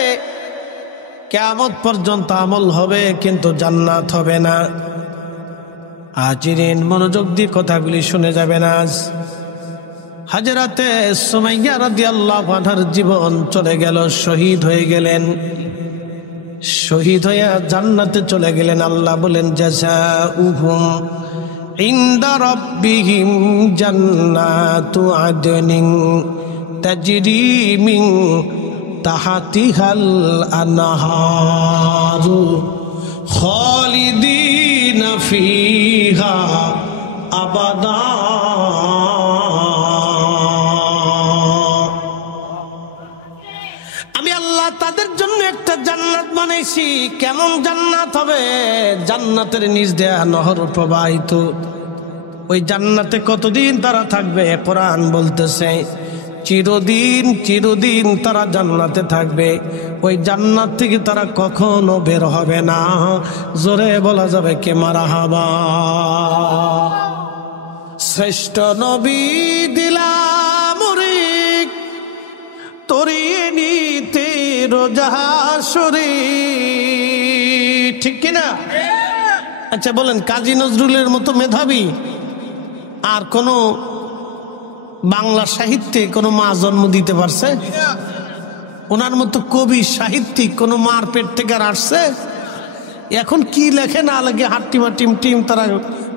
কিয়ামত পর্যন্ত আমল হবে কিন্তু জান্নাত হবে না। হাজিরিন, মনোযোগ দিয়ে কথাগুলি শুনে যাবেন। আজ হযরতে সুমাইয়া রাদিয়াল্লাহু আনহার জীবন চলে গেল, শহীদ হয়ে গেলেন। শহীদ হয়ে জান্নাতে চলে গেলেন। আল্লাহ বলেন, জাযাউহুম ইনদা রাব্বিহিম জান্নাতু আদনিন তাজরি মিন তাহতিহাল আনহারু খালিদিনা ফিহা আবাদা। আমি আল্লাহ তাদের জন্য একটা জান্নাত বানাইছি। কেমন জান্নাত হবে? জান্নাতের নিচ দেয়া নহর প্রবাহিত। ওই জান্নাতে কতদিন তারা থাকবে? কোরআন বলতেছে চিরদিন চিরদিন তারা জান্নাতে থাকবে। ওই জান্নাত থেকে তারা কখনো বের হবে না। জোরে বলা যাবে কে মারহাবা। শ্রেষ্ঠ নবী দিলাম তরিয়ে নিতে রোজা হাসরে। ঠিক কিনা? আচ্ছা বলেন, কাজী নজরুলের মতো মেধাবী আর কোন বাংলা সাহিত্যে কোনো মা জন্ম দিতে পারছে? ওনার মতো কবি সাহিত্যিক কোন মার পেট থেকে আর আসছে? এখন কি লেখে না লাগে, হাট্টিমা টিম টিম, তারা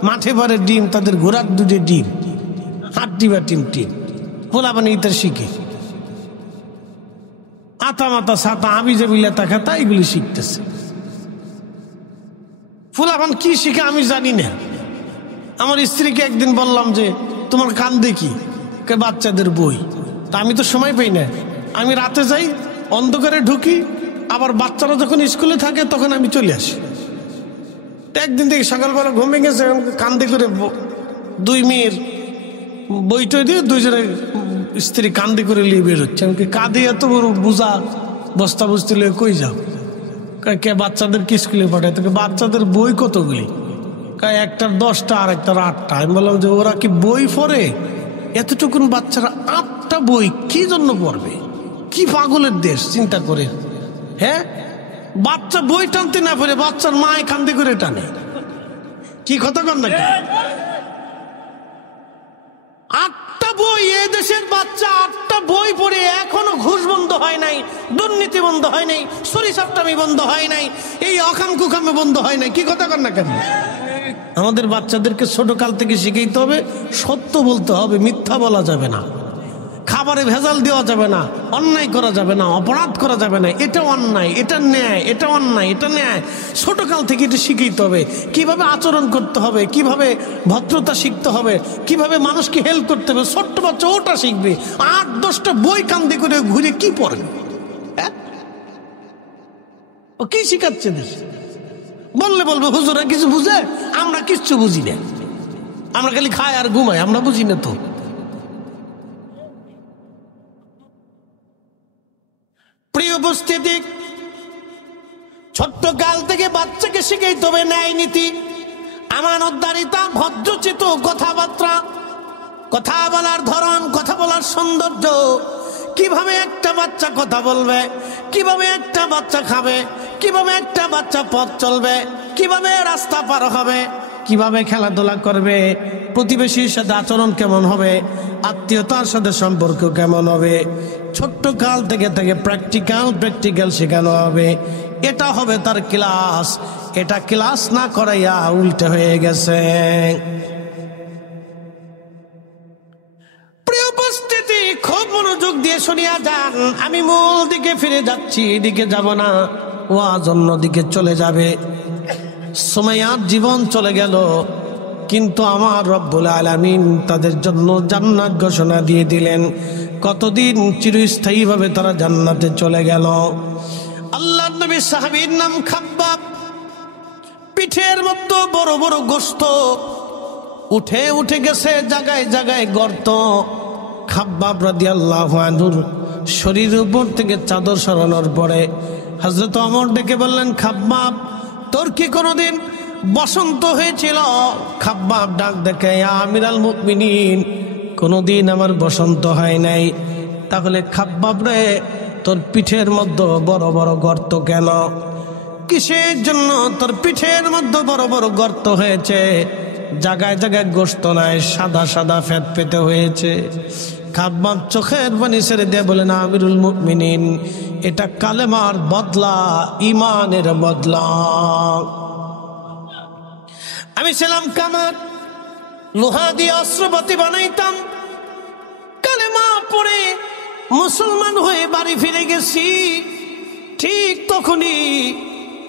মাঠে ভরে ডিম, তাদের ঘোড়ার দুধে ডিম, হাট্টিমা টিম টিম, পোলা বানিয়ে শিখে আতা মাতা সাতা আবি জাবিলা তাকাতা এগুলি শিখতেছে। ফুলাফান কি শিখে আমি জানি না। আমার স্ত্রীকে একদিন বললাম যে তোমার কান দেখি, বাচ্চাদের বই। তা আমি তো সময় পাই না, আমি রাতে যাই, অন্ধকারে ঢুকি, আবার বাচ্চারা যখন স্কুলে থাকে তখন আমি চলে আসি। একদিন দেখি সকালবেলা ঘুমিয়ে গেছে, কান্দে করে দুই মেয়ের বইটই দিয়ে দুইজনে স্ত্রী কান্দে করে নিয়ে বের হচ্ছে। আমাকে কাঁদে এত বড় বোঝা বস্তা বস্তি লিয়ে কই যাও? কে বাচ্চাদেরকে স্কুলে পাঠায়? তোকে বাচ্চাদের বই কতগুলি? একটার 10টা আর একটার 8টা। আমি বললাম যে ওরা কি বই পড়ে? এতটুকুন বাচ্চারা 8টা বই কি জন্য পড়বে? কি পাগলের দেশ, চিন্তা করে। হ্যাঁ, বাচ্চা বই টানতে না পারে, বাচ্চার মায় কান্দে করে টানে। কি কথা কর নাকি? 8টা বই, এ দেশের বাচ্চা 8টা বই পড়ে এখনো ঘুষ বন্ধ হয় নাই, দুর্নীতি বন্ধ হয় নাই, চুরি চাপটামি বন্ধ হয় নাই, এই অকাম কুকামে বন্ধ হয় নাই। কি কথা কর না কেন? আমাদের বাচ্চাদেরকে ছোট কাল থেকে শিখাইতে হবে, সত্য বলতে হবে, মিথ্যা বলা যাবে না, খাবারে ভেজাল দেওয়া যাবে না, অন্যায় করা যাবে না, অপরাধ করা যাবে না। এটা অন্যায়, এটা ন্যায়, এটা অন্যায়, এটা ন্যায়। ছোট কাল থেকে এটা শিখাইতে হবে, কিভাবে আচরণ করতে হবে, কিভাবে ভদ্রতা শিখতে হবে, কিভাবে মানুষকে হেল্প করতে হবে। ছোট্ট বাচ্চা ওটা শিখবে। 8-10টা বই কান্দি করে ঘুরে কি পড়ে? ও কি শিখাচ্ছে দেশ? বললে বলবে হুজুরা কিছু বুঝে, আমরা কিচ্ছু বুঝি না, আমরা খালি খাই আর ঘুমাই, আমরা বুঝি না। তো প্রিয় উপস্থিতি, ছোট্ট কাল থেকে বাচ্চাকে শিখাইতে হবে ন্যায় নীতি, আমানতদারিতা, ভদ্রচিত কথাবার্তা, কথা বলার ধরন, কথা বলার সৌন্দর্য, কিভাবে একটা বাচ্চা কথা বলবে, কিভাবে একটা বাচ্চা খাবে, কিভাবে একটা বাচ্চা পথ চলবে, কিভাবে রাস্তা পার হবে, কিভাবে খেলাধুলা করবে, প্রতিবেশীর সাথে আচরণ কেমন হবে, আত্মীয়তার সাথে সম্পর্ক কেমন হবে, ছোট্ট কাল থেকে তাকে প্র্যাকটিক্যাল শেখানো হবে। এটা হবে তার ক্লাস। এটা ক্লাস না করাইয়া উল্টে হয়ে গেছে। প্রিয় উপস্থিতি, খুব মনোযোগ দিয়ে শুনিয়া যান। আমি মূল দিকে ফিরে যাচ্ছি, এদিকে যাব না, ওয়াজ অন্য দিকে চলে যাবে। সুমাইয়ার জীবন চলে গেল, কিন্তু আমার রব্বুল আলামিন তাদের জন্য জান্নাত ঘোষণা দিয়ে দিলেন। কতদিন? চিরস্থায়ীভাবে তারা জান্নাতে চলে গেল। আল্লাহর নবী সাহাবীর নাম খাব্বাব। পিঠের মধ্যে বড় বড় গোশত, উঠে উঠে গেছে জায়গায় জায়গায় গর্ত। খাব্বাব রাদিয়াল্লাহু আনহুর শরীরের উপর থেকে চাদর সরানোর পরে হযরত ওমর ডেকে বললেন, খাব্বাব, তোর কি কোনোদিন বসন্ত হয়েছিল? খাব্বাব ডাক দেখে, আমিরাল মুমিনিন, কোনোদিন আমার বসন্ত হয় নাই। তাহলে খাব্বাব রে, তোর পিঠের মধ্যে বড় বড় গর্ত কেন? কিসের জন্য তোর পিঠের মধ্যে বড় বড় গর্ত হয়েছে? জায়গায় জায়গায় গোশত নাই, সাদা সাদা ফ্যাট পেতে হয়েছে। খাব্বাব চোখের পানি ছেড়ে দিয়ে বলেন, আমিরুল মুমিনিন, এটা কালেমার বদলা, ইমানের বদলা। আমি ছিলাম কামার, লোহা দিয়ে অস্ত্রপাতি বানাইতাম। কালেমা পড়ে মুসলমান হয়ে বাড়ি ফিরে গেছি। ঠিক তখনই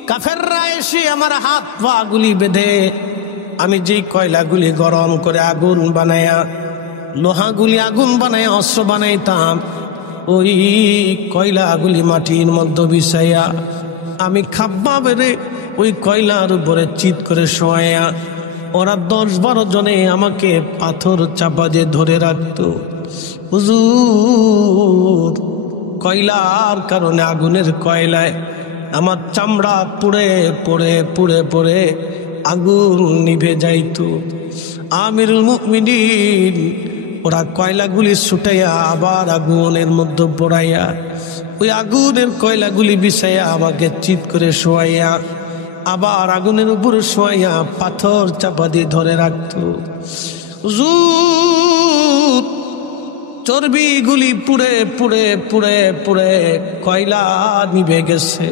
কাফেররা এসে আমার হাত পা গুলি বেঁধে, আমি যেই কয়লাগুলি গরম করে আগুন বানায়া, লোহাগুলি আগুন বানায় অস্ত্র বানাইতাম, ওই কয়লাগুলি মাটির মধ্যে বিছাইয়া আমি খাব্বাবের ওই কয়লার উপরে চিৎ করে শোয়াইয়া, ওরা 10-12 জনে আমাকে পাথর চাপা দিয়ে ধরে রাখতো। হুজুর, কয়লার কারণে, আগুনের কয়লায় আমার চামড়া পুড়ে পুড়ে পুড়ে পুড়ে আগুন নিভে যাইতো। আমিরুল মুমিনিন, ওরা কয়লাগুলি ছুটাইয়া আবার আগুনের মধ্যে পড়াইয়া ওই আগুনের কয়লাগুলি বিছাইয়া আমাকে চিৎ করে শোয়াইয়া আবার আগুনের উপরে শোয়াইয়া পাথর চাপা দিয়ে ধরে রাখতো। হুজুর, চর্বিগুলি পুড়ে পুড়ে পুড়ে পুড়ে কয়লা নিভে গেছে,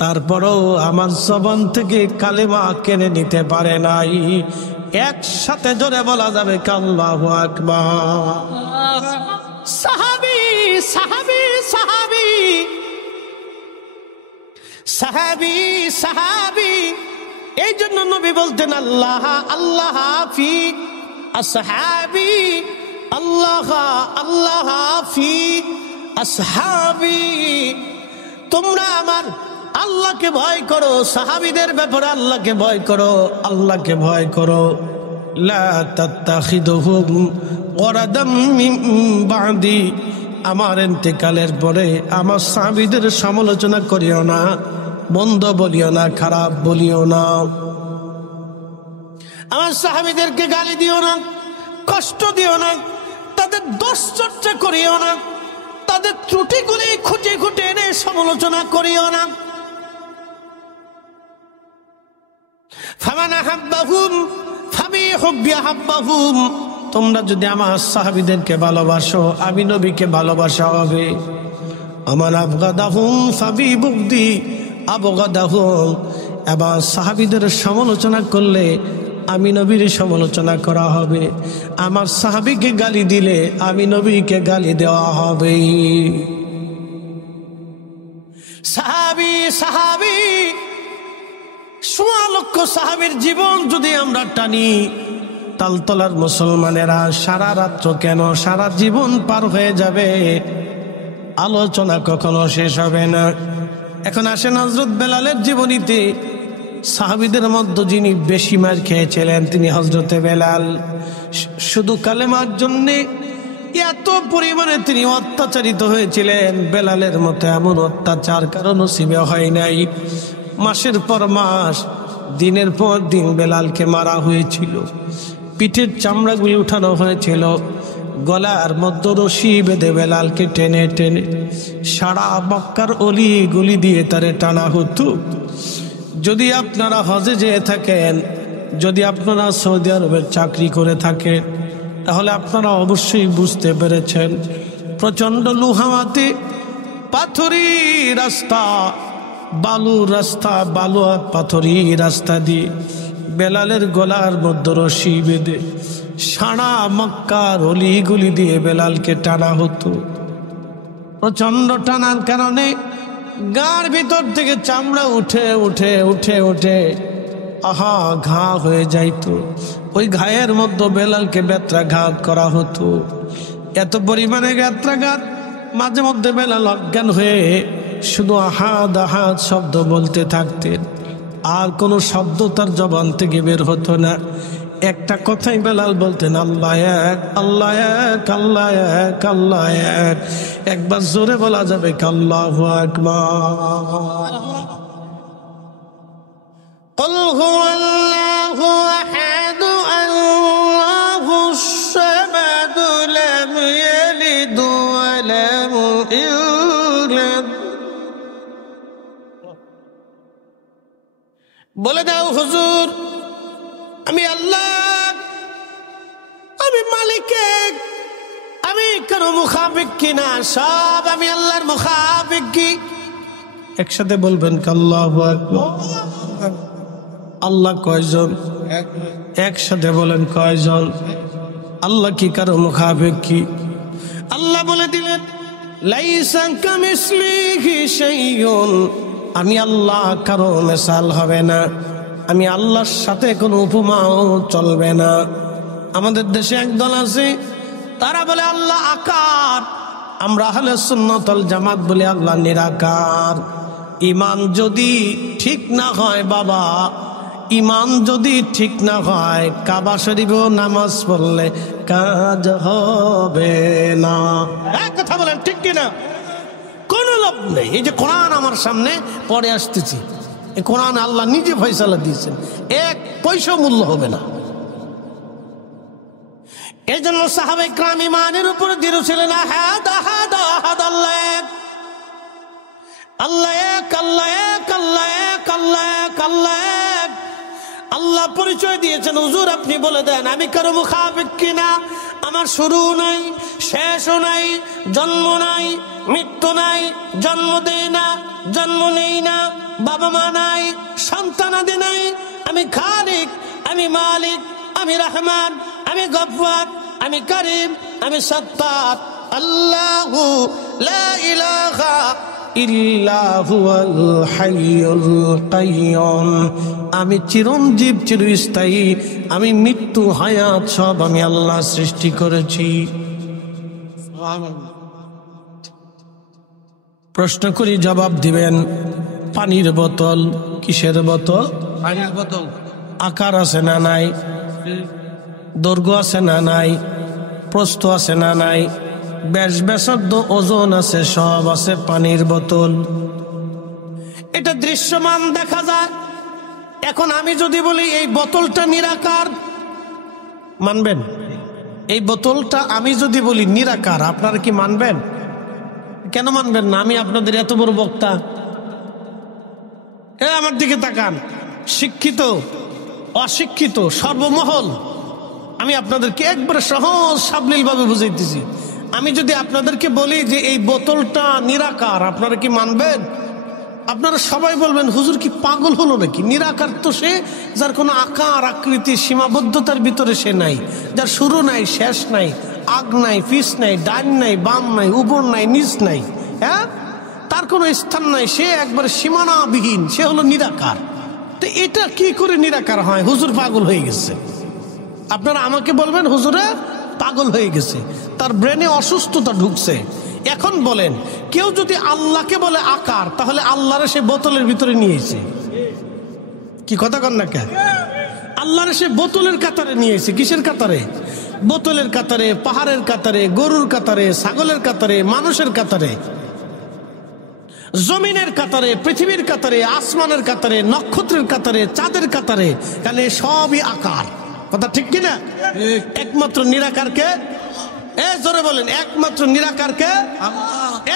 তারপরও আমার জবান থেকে কালেমা কেড়ে নিতে পারে নাই। একসাথে জোরে বলা যাবে আল্লাহু আকবার। সাহাবী সাহাবী সাহাবী সাহাবী সাহাবী, এই জন্য নবী বলতেন আল্লাহ আল্লাহ ফি আসহাবি, আল্লাহ আল্লাহ ফি আসহাবি। তোমরা আমার আল্লাহকে ভয় করো, সাহাবীদের ব্যাপারে আল্লাহকে ভয় করো, আল্লাহকে ভয় করো। লা তাত্তাখিদুহুম ওয়ারাদাম মিন বাদি, আমার ইন্তেকালের পরে আমার সাহাবীদের সমালোচনা করিও না, মন্দ বলিও না, খারাপ বলিও না। আমার সাহাবীদেরকে গালি দিও না, কষ্ট দিও না, তাদের দোষ চর্চা করিও না, তাদের ত্রুটিগুলি খুঁটে খুঁটে এনে সমালোচনা করিও না। ফামান আহাব্বাহুম ফাবিহুব্বি আহাব্বাহুম, তোমরা যদি আমার সাহাবীদেরকে ভালোবাসো আমি নবীকে ভালোবাসা হবে। আমার আবগাদাহুম ফাবিবুগদি আবগাদাহুম, এবার সাহাবীদের সমালোচনা করলে আমি নবীর সমালোচনা করা হবে, আমার সাহাবীকে গালি দিলে আমি নবীকে গালি দেওয়া হবে। সাহাবী সাহাবী, সোয়া লক্ষ সাহাবীর জীবন যদি আমরা টানি, তালতলার মুসলমানেরা সারা রাত্র কেন সারা জীবন পার হয়ে যাবে, আলোচনা কখনো শেষ হবে না। এখন আসেন হযরত বেলালের জীবনীতে, সাহাবীদের মধ্যে যিনি বেশি মার খেয়েছিলেন তিনি হযরতে বেলাল। শুধু কালেমার জন্যে এত পরিমাণে তিনি অত্যাচারিত হয়েছিলেন, বেলালের মতো এমন অত্যাচার কারো নসিবে হয় নাই। মাসের পর মাস, দিনের পর দিন বেলালকে মারা হয়েছিল, পিঠের চামড়াগুলি উঠানো হয়েছিল, গলার মধ্যে রশি বেঁধে বেলালকে টেনে টেনে সারা মক্কার অলি গলি দিয়ে তারে টানা হতো। যদি আপনারা হজে যেয়ে থাকেন, যদি আপনারা সৌদি আরবের চাকরি করে থাকেন, তাহলে আপনারা অবশ্যই বুঝতে পেরেছেন প্রচন্ড লুহাওয়াতে পাথরি রাস্তা, বালুর রাস্তা, বালু আর পাথরি রাস্তা দিয়ে বেলালের গলার মধ্যে রশি বেঁধে সারা মক্কার অলিগুলি দিয়ে বেলালকে টানা হতো। প্রচন্ড টানার কারণে গার ভিতর থেকে চামড়া উঠে উঠে উঠে উঠে আহা ঘা হয়ে যাইত। ওই ঘায়ের মধ্যে বেলালকে বেত্রাঘাত করা হতো। এত পরিমাণে বেত্রাঘাত, মাঝে মধ্যে বেলাল অজ্ঞান হয়ে শুধু আহাদ আহাদ শব্দ বলতে থাকতেন, আর কোনো শব্দ তার জবান থেকে বের হতো না। একটা কথাই বেলাল বলতেন, আল্লাহ এক, আল্লাহ এক, আল্লাহ এক, আল্লাহ এক। একবার জোরে বলা যাবে আল্লাহু আকবার। قل هو الله أحد الله الصمد لم يلد ولم يولد। বলে দাও হুজুর, আমি আল্লাহ, আমি মালিক এক, আমি কারো মুখাফিক কিনা, সব আমি আল্লাহর মুখাফিক কি। একসাথে বলবেন আল্লাহু আকবার। আল্লাহ কয়জন? একসাথে বলেন কয়জন? আল্লাহ কি কারো মুখাফিক কি? আল্লাহ বলে দিলেন লাইসা কামিসলিহি শাইউন, আমি আল্লাহ কারো মিসাল হবে না, আমি আল্লাহর সাথে কোনো উপমাও চলবে না। আমাদের দেশে একদল আছে, তারা বলে আল্লাহ আকার, আমরা আহলে সুন্নাত ওয়াল জামাত বলে আল্লাহ নিরাকার। ঈমান যদি ঠিক না হয় বাবা, ঈমান যদি ঠিক না হয়, কাবা শরীফেও নামাজ পড়লে কাজ হবে না। এক কথা বলেন ঠিক কিনা? কোনো লাভ নেই। এই যে কোরআন আমার সামনে পড়ে আসতেছি, এই কোরআন আল্লাহ নিজে ফয়সালা দিয়েছেন, এক পয়সা মূল্য হবে না। এই জন্য সাহাবায়ে কেরাম ইমানের উপর দৃঢ় ছিলেন। আহাদ আহাদ আহাদ, আল্লাহ এক, আল্লাহ এক, আল্লাহ এক, আল্লাহ এক, আল্লাহ এক, আল্লাহ এক। আল্লাহ পরিচয় দিয়েছেন, হুজুর আপনি বলে দেন আমি কারো মুখাপেক্ষ কিনা, আমার শুরু নাই শেষও নাই, জন্ম নাই মৃত্যু নাই, জন্ম দেই না জন্ম নেই না, বাবা মা নাই সন্তানাদি নাই, আমি খালিক, আমি মালিক, আমি রহমান, আমি গফফার, আমি করিম, আমি সত্তার। আল্লাহু লা ইলাহা ইল্লা হুয়াল হাইয়ুল কাইয়্যুম, আমি চিরঞ্জীব চিরস্থায়ী, আমি মৃত্যু হায়াত সব আমি আল্লাহ সৃষ্টি করেছি। প্রশ্ন করি জবাব দিবেন। পানির বোতল কিসের বোতল? পানির বোতল। আকার আছে না নাই? দৈর্ঘ্য আছে না নাই? প্রস্থ আছে না নাই? ব্যাস ব্যাসার্ধ ওজন আছে, সব আছে পানির বোতল। এটা দৃশ্যমান দেখা যায়। এখন আমি যদি বলি এই বোতলটা নিরাকার, মানবেন? এই বোতলটা আমি যদি বলি নিরাকার, আপনারা কি মানবেন? কেন মানবেন না? আমি আপনাদের এত বড় বক্তা, আমার দিকে তাকান, শিক্ষিত অশিক্ষিত সর্বমহল, আমি আপনাদেরকে একবারে সহজ সাবলীল ভাবে বুঝাইতেছি। আমি যদি আপনাদেরকে বলি যে এই বোতলটা নিরাকার, আপনারা কি মানবেন? আপনারা সবাই বলবেন হুজুর কি পাগল হলো নাকি? নিরাকার তো সে যার কোনো আকার আকৃতি সীমাবদ্ধতার ভিতরে সে নাই, যার শুরু নাই শেষ নাই, আগ নাই পিছ নাই, ডান নাই বাম নাই, উপর নাই নিচ নাই, হ্যাঁ, তার কোনো স্থান নাই, সে একবার সীমানাবিহীন, সে হলো নিরাকার। তো এটা কি করে নিরাকার হয়? হুজুর পাগল হয়ে গেছে। আপনারা আমাকে বলবেন হুজুরে পাগল হয়ে গেছে, তার ব্রেনে অসুস্থতা ঢুকছে। এখন বলেন, কেউ যদি আল্লাহকে বলে আকার, তাহলে আল্লাহরে সে বোতলের ভিতরে নিয়েছে। কি কথা কন না কে? আল্লাহরে সে বোতলের কাতারে নিয়েছে। কিসের কাতারে? বোতলের কাতারে, পাহাড়ের কাতারে, গরুর কাতারে, ছাগলের কাতারে, মানুষের কাতারে, জমিনের কাতারে, পৃথিবীর কাতারে, আসমানের কাতারে, নক্ষত্রের কাতারে, চাঁদের কাতারে, কারণ সবই আকার। কথা ঠিক কিনা? একমাত্র নিরাকারকে, জোরে বলেন, একমাত্র নিরাকারকে,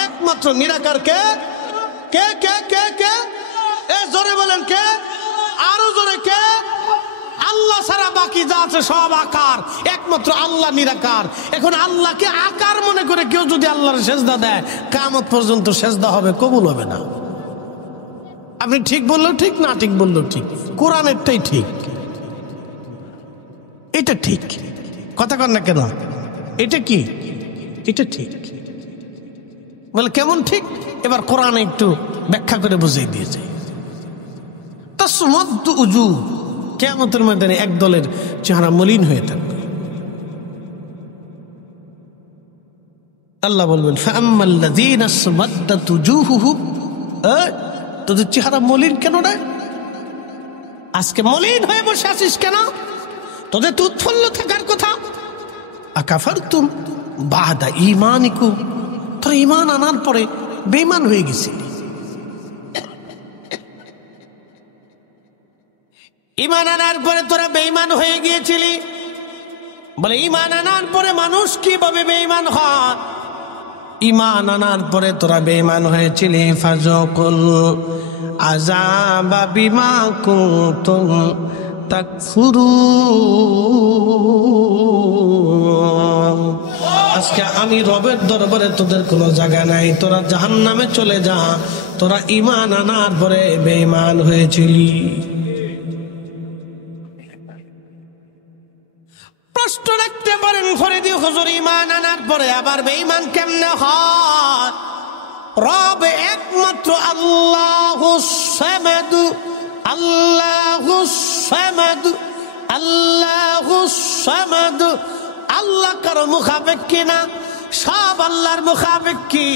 একমাত্র নিরাকারকে, কে কে কে কে? জোরে বলেন কে? আরো জোরে কে? আল্লাহ ছাড়া বাকি যা আছে সব আকার, একমাত্র আল্লাহ নিরাকার। এখন আল্লাহকে আকার মনে করে কেউ যদি আল্লাহর সেজদা দেয়, কিয়ামত পর্যন্ত সেজদা হবে, কবুল হবে না। আপনি ঠিক বললেও ঠিক, না ঠিক বললেও ঠিক, কোরআনেরটাই ঠিক, এটা ঠিক। কথা কন না কেন? এটা কি? এটা ঠিক। বলে কেমন ঠিক? এবার কোরআনে একটু ব্যাখ্যা করে বুঝিয়ে দিয়েছে। তাসমাদ্দু উজু, কিয়ামতের ময়দানে এক দলের চেহারা মলিন হয়ে থাকবে। আল্লাহ বলবেন ফাআম্মাল্লাযীনা আসমাদ্দাত উজুহুহুম, তোদের চেহারা মলিন কেন রে? আজকে মলিন হয়ে বসে আছিস কেন? তোদের তো উৎফুল্ল থাকার কথা। আকাফারতুম বাদা ঈমানিকুম, তোরা ঈমান আনার পরে বেঈমান হয়ে গেছিস। ঈমান আনার পরে তোরা বেঈমান হয়ে গিয়েছিলি। বলে ঈমান আনার পরে মানুষ কিভাবে বেঈমান হয়? ঈমান আনার পরে তোরা বেঈমান হয়েছিলি। ফাযাকুল আযাবা বিমা কুনতুম তাকফুরুন, আজকে আমি রবের দরবারে তোদের কোনো জায়গা নাই, তোরা জাহান্নামে চলে যা। তোরা ঈমান আনার পরে বেঈমান হয়েছিলি। প্রশ্ন রাখতে পারেন ফরিদি হুজুর, ঈমান আনার পরে আবার বেঈমান কেমনে হয়? রব একমাত্র আল্লাহুস সামাদ, আল্লাহুস সামাদ, আল্লাহুস সামাদ। আল্লাহ কারো মুখাপেক্ষী না, সব আল্লাহর মুখাপেক্ষী।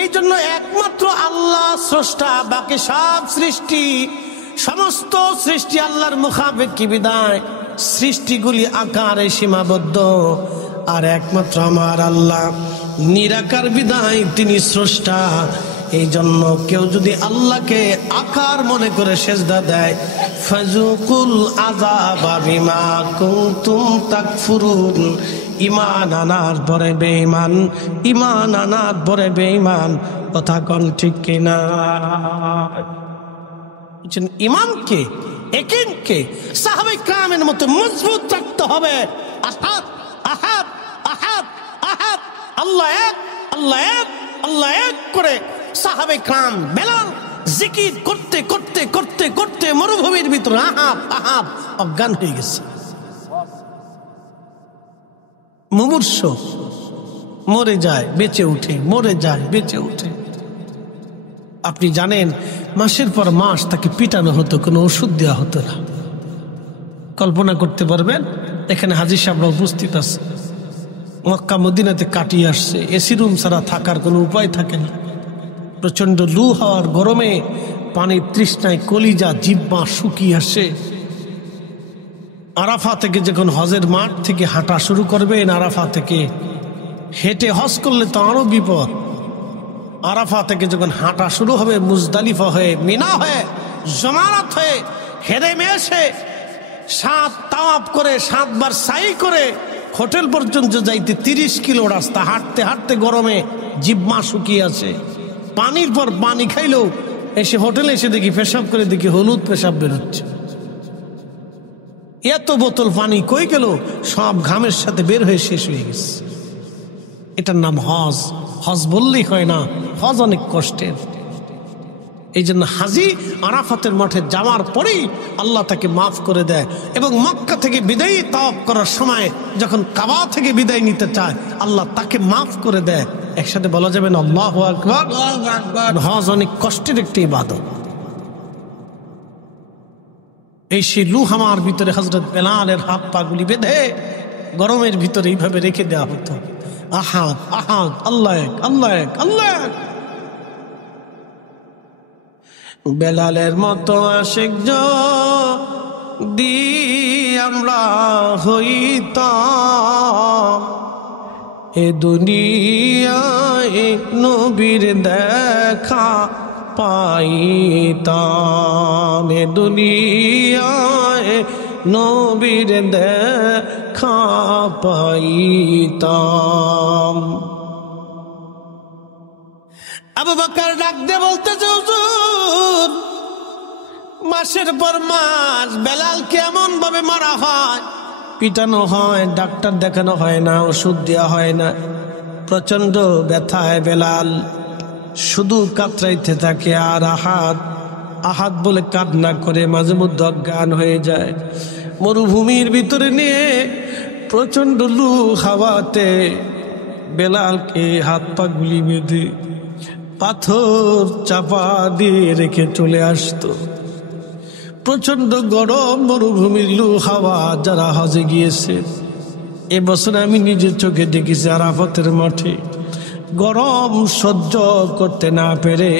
এই জন্য একমাত্র আল্লাহ স্রষ্টা, বাকি সব সৃষ্টি, সমস্ত সৃষ্টি আল্লাহর মুখাপেক্ষী বিদায় সৃষ্টিগুলি আকারে সীমাবদ্ধ। আর একমাত্র আমার আল্লাহ নিরাকার বিদায় তিনি স্রষ্টা। এই জন্য কেউ যদি আল্লাহকে আকার মনে করে সেজদা দেয়, ফাযুকুল আযাবা বিমা কুনতুম তাকফুরুন, ইমান আনার পরে বেঈমান, ইমান আনার পরে বেঈমান। কথা কোন ঠিক কিনা? ইমানকে, একিনকে সাহাবায়ে কেরামের মতো মজবুত রাখতে হবে। আহাদ আহাদ আহাদ আহাদ, আল্লাহ এক, আল্লাহ এক, আল্লাহ এক করে সাহাবায়ে কেরাম বেলাল জিকির করতে করতে করতে করতে মরুভূমির ভিতরে আহাব আহাব অজ্ঞান হয়ে গেছে। মুমূর্ষ, মরে যায় বেঁচে উঠে, মরে যায় বেঁচে উঠে। আপনি জানেন মাসের পর মাস তাকে পিটানো হতো, কোনো ওষুধ দেওয়া হতো না। কল্পনা করতে পারবেন? এখানে হাজী সাহেবরা উপস্থিত আছে, মক্কা মদিনাতে কাটিয়ে আসছে, এসি রুম ছাড়া থাকার কোনো উপায় থাকে না। প্রচন্ড লু হাওয়ার গরমে পানির তৃষ্ণায় কলিজা জিহ্বা শুকিয়ে আসে। আরাফা থেকে যখন হজের মাঠ থেকে হাঁটা শুরু করবেন, আরাফা থেকে হেঁটে হজ করলে তো আরো বিপদ। আরাফা থেকে যখন হাঁটা শুরু হবে, মুজদালিফা হয়ে, মিনা হয়ে, জমারাত হয়ে, হেরেমে এসে 7 তাওয়াফ করে 7 বার সাই করে হোটেল পর্যন্ত যাইতে 30 কিলো রাস্তা হাঁটতে হাঁটতে গরমে জিহ্বা শুকিয়ে আছে। পানির পর পানি খাইলেও এসে হোটেলে এসে দেখি পেশাব করে দেখি হলুদ পেশাব বেরোচ্ছে। এত বোতল পানি কই গেল? সব ঘামের সাথে বের হয়ে শেষ হয়ে গেছে। এটার নাম হজ। হজ বললেই হয় না, হজ অনেক কষ্টের। এই জন্য হাজি আরাফাতের মাঠে যাওয়ার পরেই আল্লাহ তাকে মাফ করে দেয়। এবং মক্কা থেকে বিদায়ী তাওয়াফ করার সময় যখন কাবা থেকে বিদায় নিতে চায়, আল্লাহ তাকে মাফ করে দেয়। একসাথে বলা যাবে না আল্লাহু আকবার। হজ অনেক কষ্টের একটি ইবাদত। এই সেই লুহামার ভিতরে হযরত বেলালের হাত পা গুলি বেঁধে গরমের ভিতরে এইভাবে রেখে দেওয়া হতো। আহাদ আহাদ, আল্লাহ এক, আল্লাহ এক, আল্লাহ এক। বেলালের মতো আশিক যদি আমরা হইতাম, এ দুনিয়ায় নবীর দেখা পাইতাম, এ দুনিয়ায় নবীর দেখা পাইতাম। আবু বকর ডাক দিয়ে বলতেছে, হুজুর মাসের পর মাস বেলাল কেমন ভাবে মারা হয়, পিটানো হয়, ডাক্তার দেখানো হয় না, ওষুধ দেওয়া হয় না। প্রচন্ড ব্যথায় বেলাল শুধু কাতরাইতে থাকে। আর আহাদ আহাদ বলে কান্না করে মাঝে মধ্যে অজ্ঞান হয়ে যায়। মরুভূমির ভিতরে নিয়ে প্রচন্ড লু হাওয়াতে বেলালকে হাত পা গুলি বেঁধে পাথর চাপা দিয়ে রেখে চলে আসতো। প্রচন্ড গরম মরুভূমির লু হাওয়া। যারা হজে গিয়েছে এবছর আমি নিজের চোখে দেখেছি, আরাফাতের মাঠে গরম সহ্য করতে না পেরে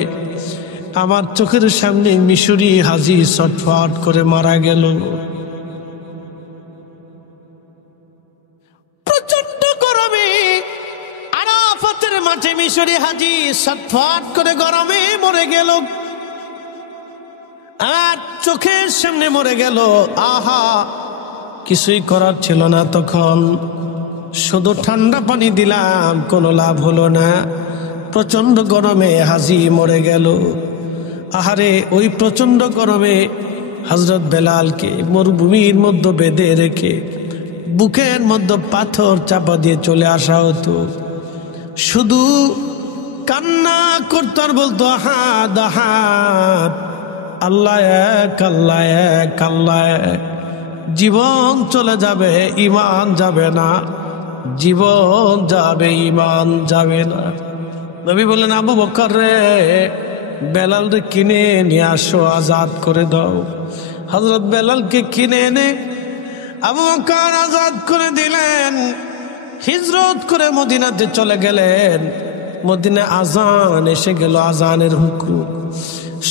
আমার চোখের সামনে মিশরি হাজী ছটফট করে মারা গেল। প্রচন্ড গরমে আরাফাতের মাঠে মিশরি হাজী ছটফট করে গরমে মরে গেল। আর চোখের সামনে মরে গেল। আহা, কিছুই করার ছিল না তখন। শুধু ঠান্ডা পানি দিলাম, কোনো লাভ হলো না। প্রচন্ড গরমে হাজী মরে গেল। আহারে, ওই প্রচন্ড গরমে হযরত বেলালকে মরুভূমির মধ্যে বেঁধে রেখে বুকের মধ্যে পাথর চাপা দিয়ে চলে আসা হতো। শুধু কান্না করতো আর বলতো, আহাদ আহাদ, আল্লাহ এক, আল্লাহ এক, আল্লাহ এক। জীবন চলে যাবে, ঈমান যাবে না। জীবন যাবে, ঈমান যাবে না। নবী বললেন, আবু বকর রে, বেলাল রে কিনে নিয়ে আসো, আজাদ করে দাও। হযরত বেলালকে কিনে এনে আবু বকর আজাদ করে দিলেন। হিজরত করে মদিনাতে চলে গেলেন। মদিনায় আজান এসে গেল, আজানের হুকুম।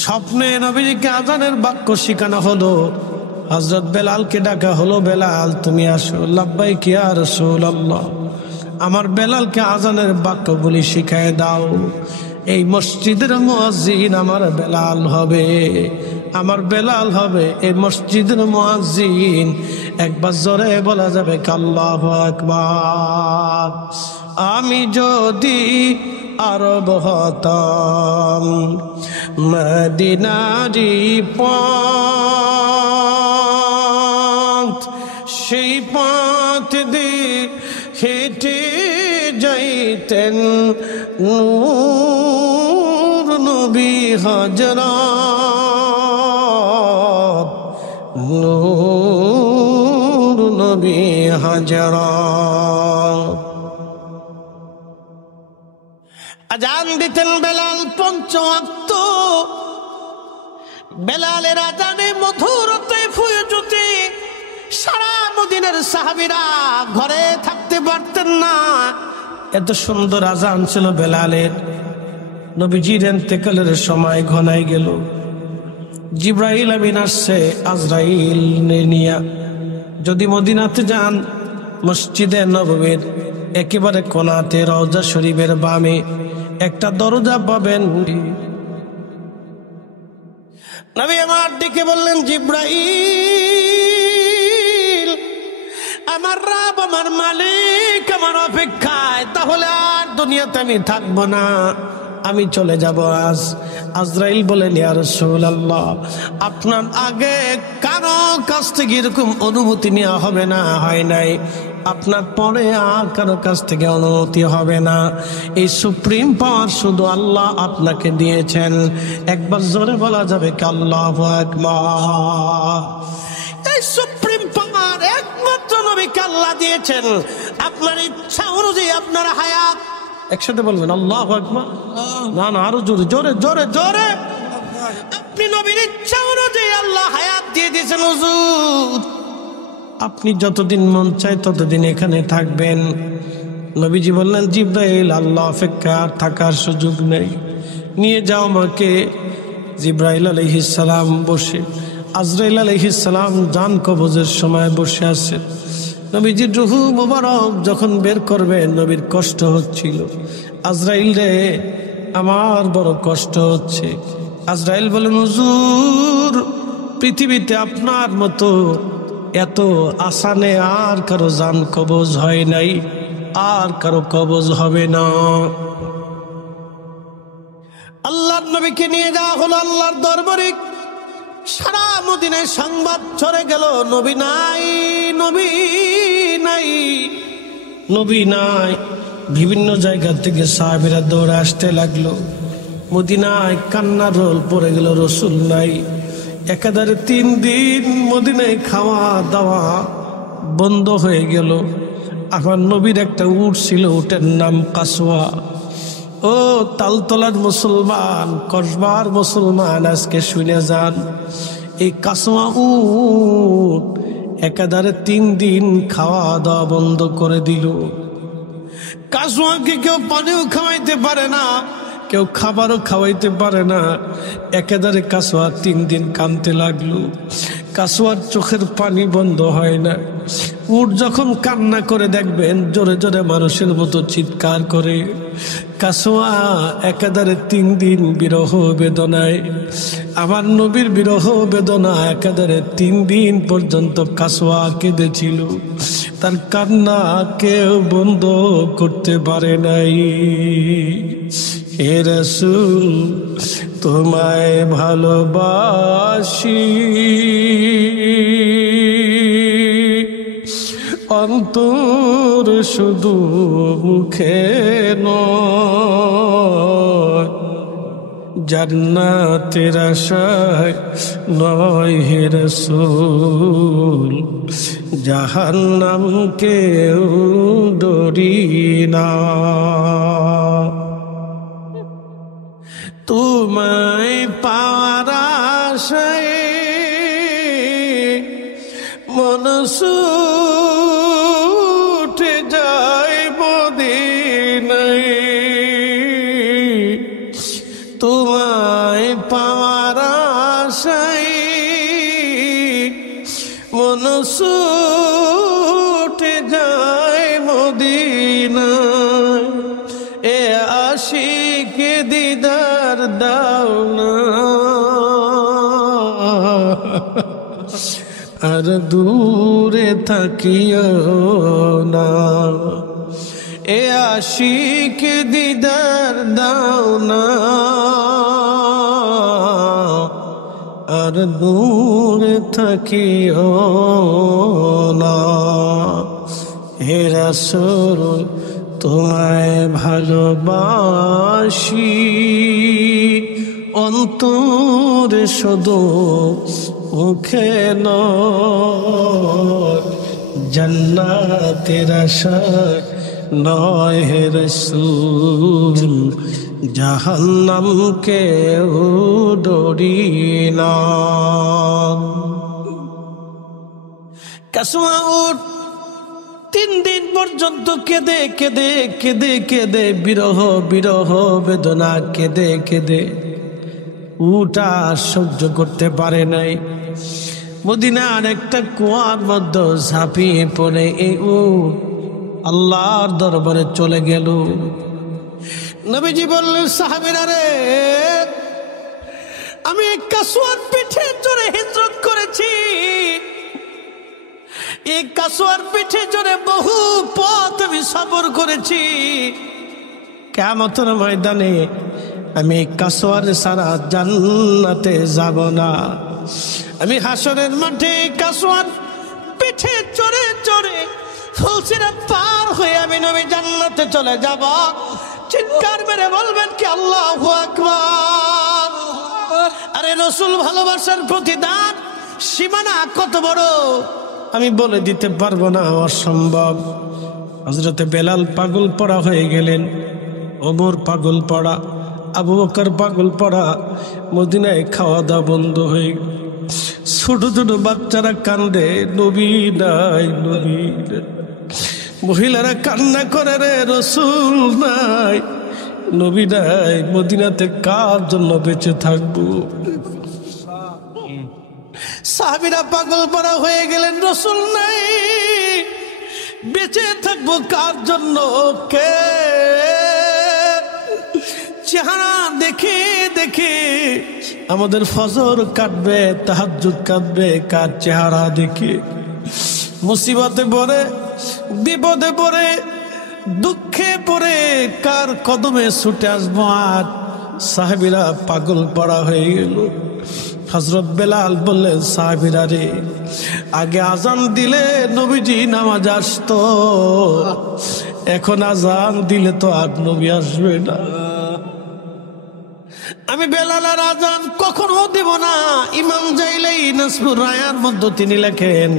স্বপ্নে নবীকে আজানের বাক্য শিখানো হলো। হযরত বেলালকে ডাকা হলো, বেলাল তুমি আসো। লাব্বাইক ইয়া রাসূলুল্লাহ, আমার বেলালকে আজানের বাক্য বলি শিখায় দাও। এই মসজিদের মুয়াজ্জিন আমার বেলাল হবে। আমার বেলাল হবে এই মসজিদের মুয়াজ্জিন। একবার জোরে বলা যাবে আল্লাহু আকবার। আমি যদি আরব হতাম মদিনারি পথ, সেই পথ দিয়ে হেঁটে যাইতেন নূর নবী হযরত, নূর নবী হযরত। আজান দিতেন বেলাল ৫ ওয়াক্ত। বেলালের আজানে মধুরতে ফুয়জুতে সারা মদিনার সাহাবীরা ঘরে থাকতে পারতেন না, এত সুন্দর আজান ছিল বেলালের। নবীজির ইন্তেকালের সময় ঘনাই গেল। জিবরাইল আমিন আসছে আজরাইল নিয়া। যদি মদিনাতে যান, মসজিদে নববীর একেবারে কোনাতে রওজা শরীফের বামে একটা দরজা পাবেন। নবী আমার দিকে বললেন, জিবরাইল, আমার রব, আমার মালিক আমার অপেক্ষায়, তাহলে আর দুনিয়াতে আমি থাকবো না, আমি চলে যাব আজ। আজরাইল বলেন, ইয়া রাসূলুল্লাহ, আপনার আগে কারো কাছ থেকে এরকম অনুমতি নেওয়া হবে না, হয় নাই, আপনার পরে আর কারো কাছ থেকে অনুমতি হবে না। এই সুপ্রিম পাওয়ার শুধু আল্লাহ আপনাকে দিয়েছেন। একবার জোরে বলা যাবে আল্লাহু আকবার। এই সুপ্রিম পাওয়ার একমাত্র নবীকে আল্লাহ দিয়েছেন। আপনার ইচ্ছা অনুযায়ী আপনার হায়াত, একসাথে বলবেন আল্লাহু আকবার। না না, আরো জোরে জোরে জোরে জোরে। আপনি নবীর ইচ্ছা অনুযায়ী আল্লাহ হায়াত দিয়ে দিয়েছেন। হুজুর, আপনি যতদিন মন চায় ততদিন এখানে থাকবেন। নবীজি বললেন, জিবরাইল, আল্লাহ অপেক্ষা আর থাকার সুযোগ নেই, নিয়ে যাও আমাকে। জিবরাইল আলাইহিস সালাম বসে, আজরাইল আলাইহিস সালাম জান কবজের সময় বসে আছে। নবীজির রূহু মুবারক যখন বের করবেন, নবীর কষ্ট হচ্ছিল। আজরাইল রে, আমার বড় কষ্ট হচ্ছে। আজরাইল বলেন, হুজুর, পৃথিবীতে আপনার মতো এত আসানে আর কারো জান কবজ হয় নাই, আর কারো কবজ হবে না। আল্লাহর নবীকে নিয়ে যাওয়া হলো আল্লাহর দরবারে। সারা মদিনায় সংবাদ ছড়ে গেল, নবী নাই, নবী নাই, নবী নাই। বিভিন্ন জায়গা থেকে সাহাবীরা দৌড়ে আসতে লাগলো। মদিনায় কান্নার রোল পড়ে গেল, রসুল নাই। একাধারে 3 দিন মদিনায় খাওয়া দাওয়া বন্ধ হয়ে গেল। আমার নবীর একটা উট ছিল, উটের নাম কাসওয়া। ও তালতলার মুসলমান, কসবার মুসলমান, আজকে শুনে যান, এই কাসওয়া উট একাধারে 3 দিন খাওয়া দাওয়া বন্ধ করে দিল। কাসওয়াকে কেউ পানিও খাওয়াইতে পারে না, কেউ খাবারও খাওয়াইতে পারে না। একেবারে কাসওয়া 3 দিন কাঁদতে লাগলো। কাসওয়ার চোখের পানি বন্ধ হয় না। উট যখন কান্না করে দেখবেন, জোরে জোরে মানুষের মতো চিৎকার করে। কাসওয়া একেবারে 3 দিন বিরহ বেদনায়, আমার নবীর বিরহ বেদনা একেবারে 3 দিন পর্যন্ত কাসওয়া কেঁদেছিল। তার কান্না কেউ বন্ধ করতে পারে নাই। হে রাসূল, তোমায় ভালোবাসি, অন্তর শুধু মুখে নয়, জান্নাতের আশায় নয় হে রাসূল, জাহান্নাম কেউ ডরি না। তোমায় পাওয়ার আশায় মন ছুটে যায় মদিনায়, তোমায় পাওয়ার আশায় মন ছুটে যায় মদিনায়। এ আশিক দিদার দাও না, আর দূরে থাকিও না। এ আশিক দিদার দাও না, আর দূরে থাকিও না। হে রাসূল তোমায় ভালোবাসি, অন্তরে শুধু মুখে নয়, জান্নাতের আশায় নয় হে রাসূল, জাহান্নামকে ডরি না। কাসমা উট 3 দিন পর্যন্ত কেঁদে কেঁদে কেঁদে কেঁদে বিরহ বিরহ বেদনা কেঁদে কেঁদে উটা সহ্য করতে পারে নাই। মদিনার একটা কুয়ার মধ্যে ঝাঁপিয়ে পড়ে এই উট আল্লাহর দরবারে চলে গেল। নবীজি বললেন, সাহাবীরা রে, আমি এই কাসওয়ার পিঠে চড়ে হিজরত করেছি, এই কাসওয়ার পিঠে চড়ে বহু পথ আমি সফর করেছি। কিয়ামতের ময়দানে আমি কাসওয়ার ছাড়া জান্নাতে যাব না। আমি হাসরের মাঠে কাসওয়ার পিঠে চড়ে চড়ে ফুলসিরাত পার হয়ে আমি নবী জান্নাতে চলে যাব। চিৎকার মেরে বলবেন কি আল্লাহু আকবার। আরে রাসূল ভালোবাসার প্রতিদান সীমানা কত বড় আমি বলে দিতে পারবো না, অসম্ভব। হযরতে বেলাল পাগল পড়া হয়ে গেলেন, ওমর পাগল পড়া, আবু বকর পাগল পড়া। মদিনায় খাওয়া দাওয়া বন্ধ হয়ে গেল। ছোট ছোট বাচ্চারা কান্দে, নবী নাই নবী নাই। মহিলারা কান্না করে, রে রাসূল নাই নবী নাই, মদিনাতে কার জন্য বেঁচে থাকবো। সাহাবীরা পাগল পড়া হয়ে গেলেন, রাসূল নাই, বেঁচে থাকবো কার জন্য। কে চেহারা দেখে দেখে আমাদের ফজর কাটবে, তাহাজ্জুদ কাটবে, কার চেহারা দেখে। মুসিবতে পড়ে, বিপদে পড়ে, দুঃখে পড়ে কার কদমে ছুটে আসবো। আর সাহাবীরা পাগল পড়া হয়ে গেল। হযরত বেলাল বললেন, সাহাবীরা রে, আগে আজান দিলে নবীজি নামাজ আসতো, এখন আজান দিলে তো আর নবী আসবে না। আমি বেলাল আর আজান কখনো দেব না। ইমাম জাইলাই নাসবুর রায়ার মধ্যে তিনি লেখেন,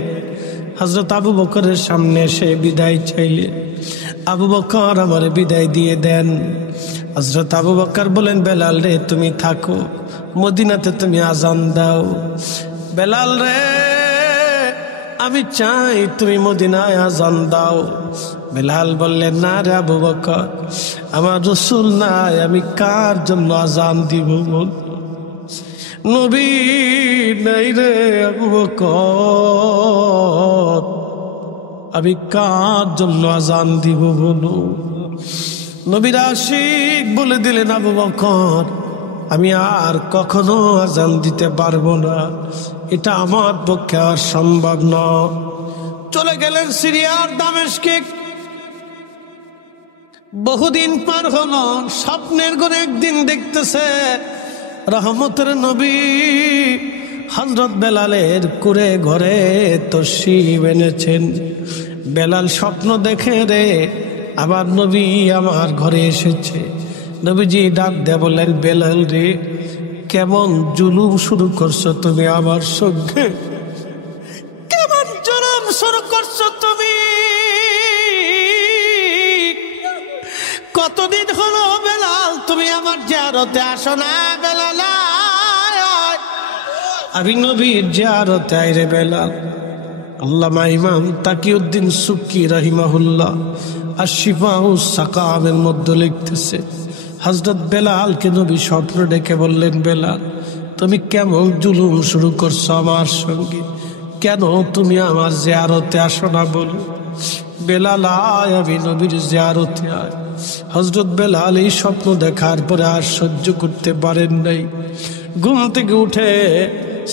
হযরত আবু বকরের সামনে এসে বিদায় চাইলেন। আবু বকর আমার বিদায় দিয়ে দেন। হযরত আবু বকর বলেন, বেলাল রে তুমি থাকো, মদিনাতে তুমি আজান দাও। বেলাল রে, আমি চাই তুমি মদিনায় আজান দাও। বেলাল বললেন, না রে আবু বকর, আমার রাসূল নাই, আমি কার জন্য আজান দিব বল। নবী নাই রে আবু বকর, আমি কার জন্য আজান দিব বলো। নবীর আশিক বলে দিলেন, আবু বকর, আমি আর কখনো আজান দিতে পারবো না, এটা আমার পক্ষে আর সম্ভব নয়। চলে গেলেন সিরিয়ার দামেস্কে। বহুদিন পার হলো, স্বপ্নের ঘরে একদিন দেখতেছে রহমতের নবী হযরত বেলালের কুরে ঘরে তশরিফ এনেছেন। বেলাল স্বপ্ন দেখে, রে আবার নবী আমার ঘরে এসেছে। নবীজি ডাক দিয়ে বললেন, বেলাল রে, কেমন জুলুম শুরু করছো তুমি আমার সঙ্গে, কেমন জুলুম শুরু করছো তুমি। কতদিন হলো বেলাল তুমি আমার জিয়ারতে আসো না। বেলাল আমি নবীর জিয়ারতে আইরে বেলাল। আল্লামা ইমাম তাকিউদ্দিন সুক্কি রাহিমাহুল্লাহ আশ-শিফাউস সাকামের মধ্যে লিখতেছে, হযরত বেলালকে নবী স্বপ্ন ডেকে বললেন, বেলাল তুমি কেমন জুলুম শুরু করছো আমার সঙ্গে, কেন তুমি আমার জিয়ারতে আসো না বলো। বেলাল আয়, আমি নবীর জিয়ারতে আয়। হযরত বেলাল এই স্বপ্ন দেখার পরে আর সহ্য করতে পারেন নাই। ঘুম থেকে উঠে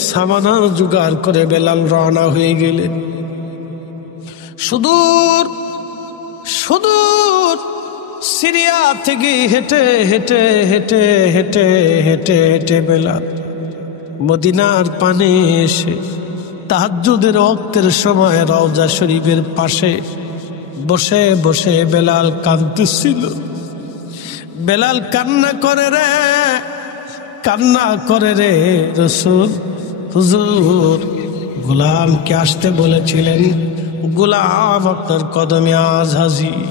সামানার জোগাড় করে বেলাল রওনা হয়ে গেলেন। সুদূর সুদূর সিরিয়া থেকে হেঁটে হেঁটে হেঁটে হেঁটে হেঁটে হেঁটে বেলাল মদিনার পানে এসে তাহাজ্জুদের ওয়াক্তের সময় রওজা শরীফের পাশে বসে বসে বেলাল কাঁদতেছিল। বেলাল কান্না করে রে, কান্না করে রে রাসূল, হুজুর গোলামকে আসতে বলেছিলেন, গোলাম আপনার কদমে আজ হাজির,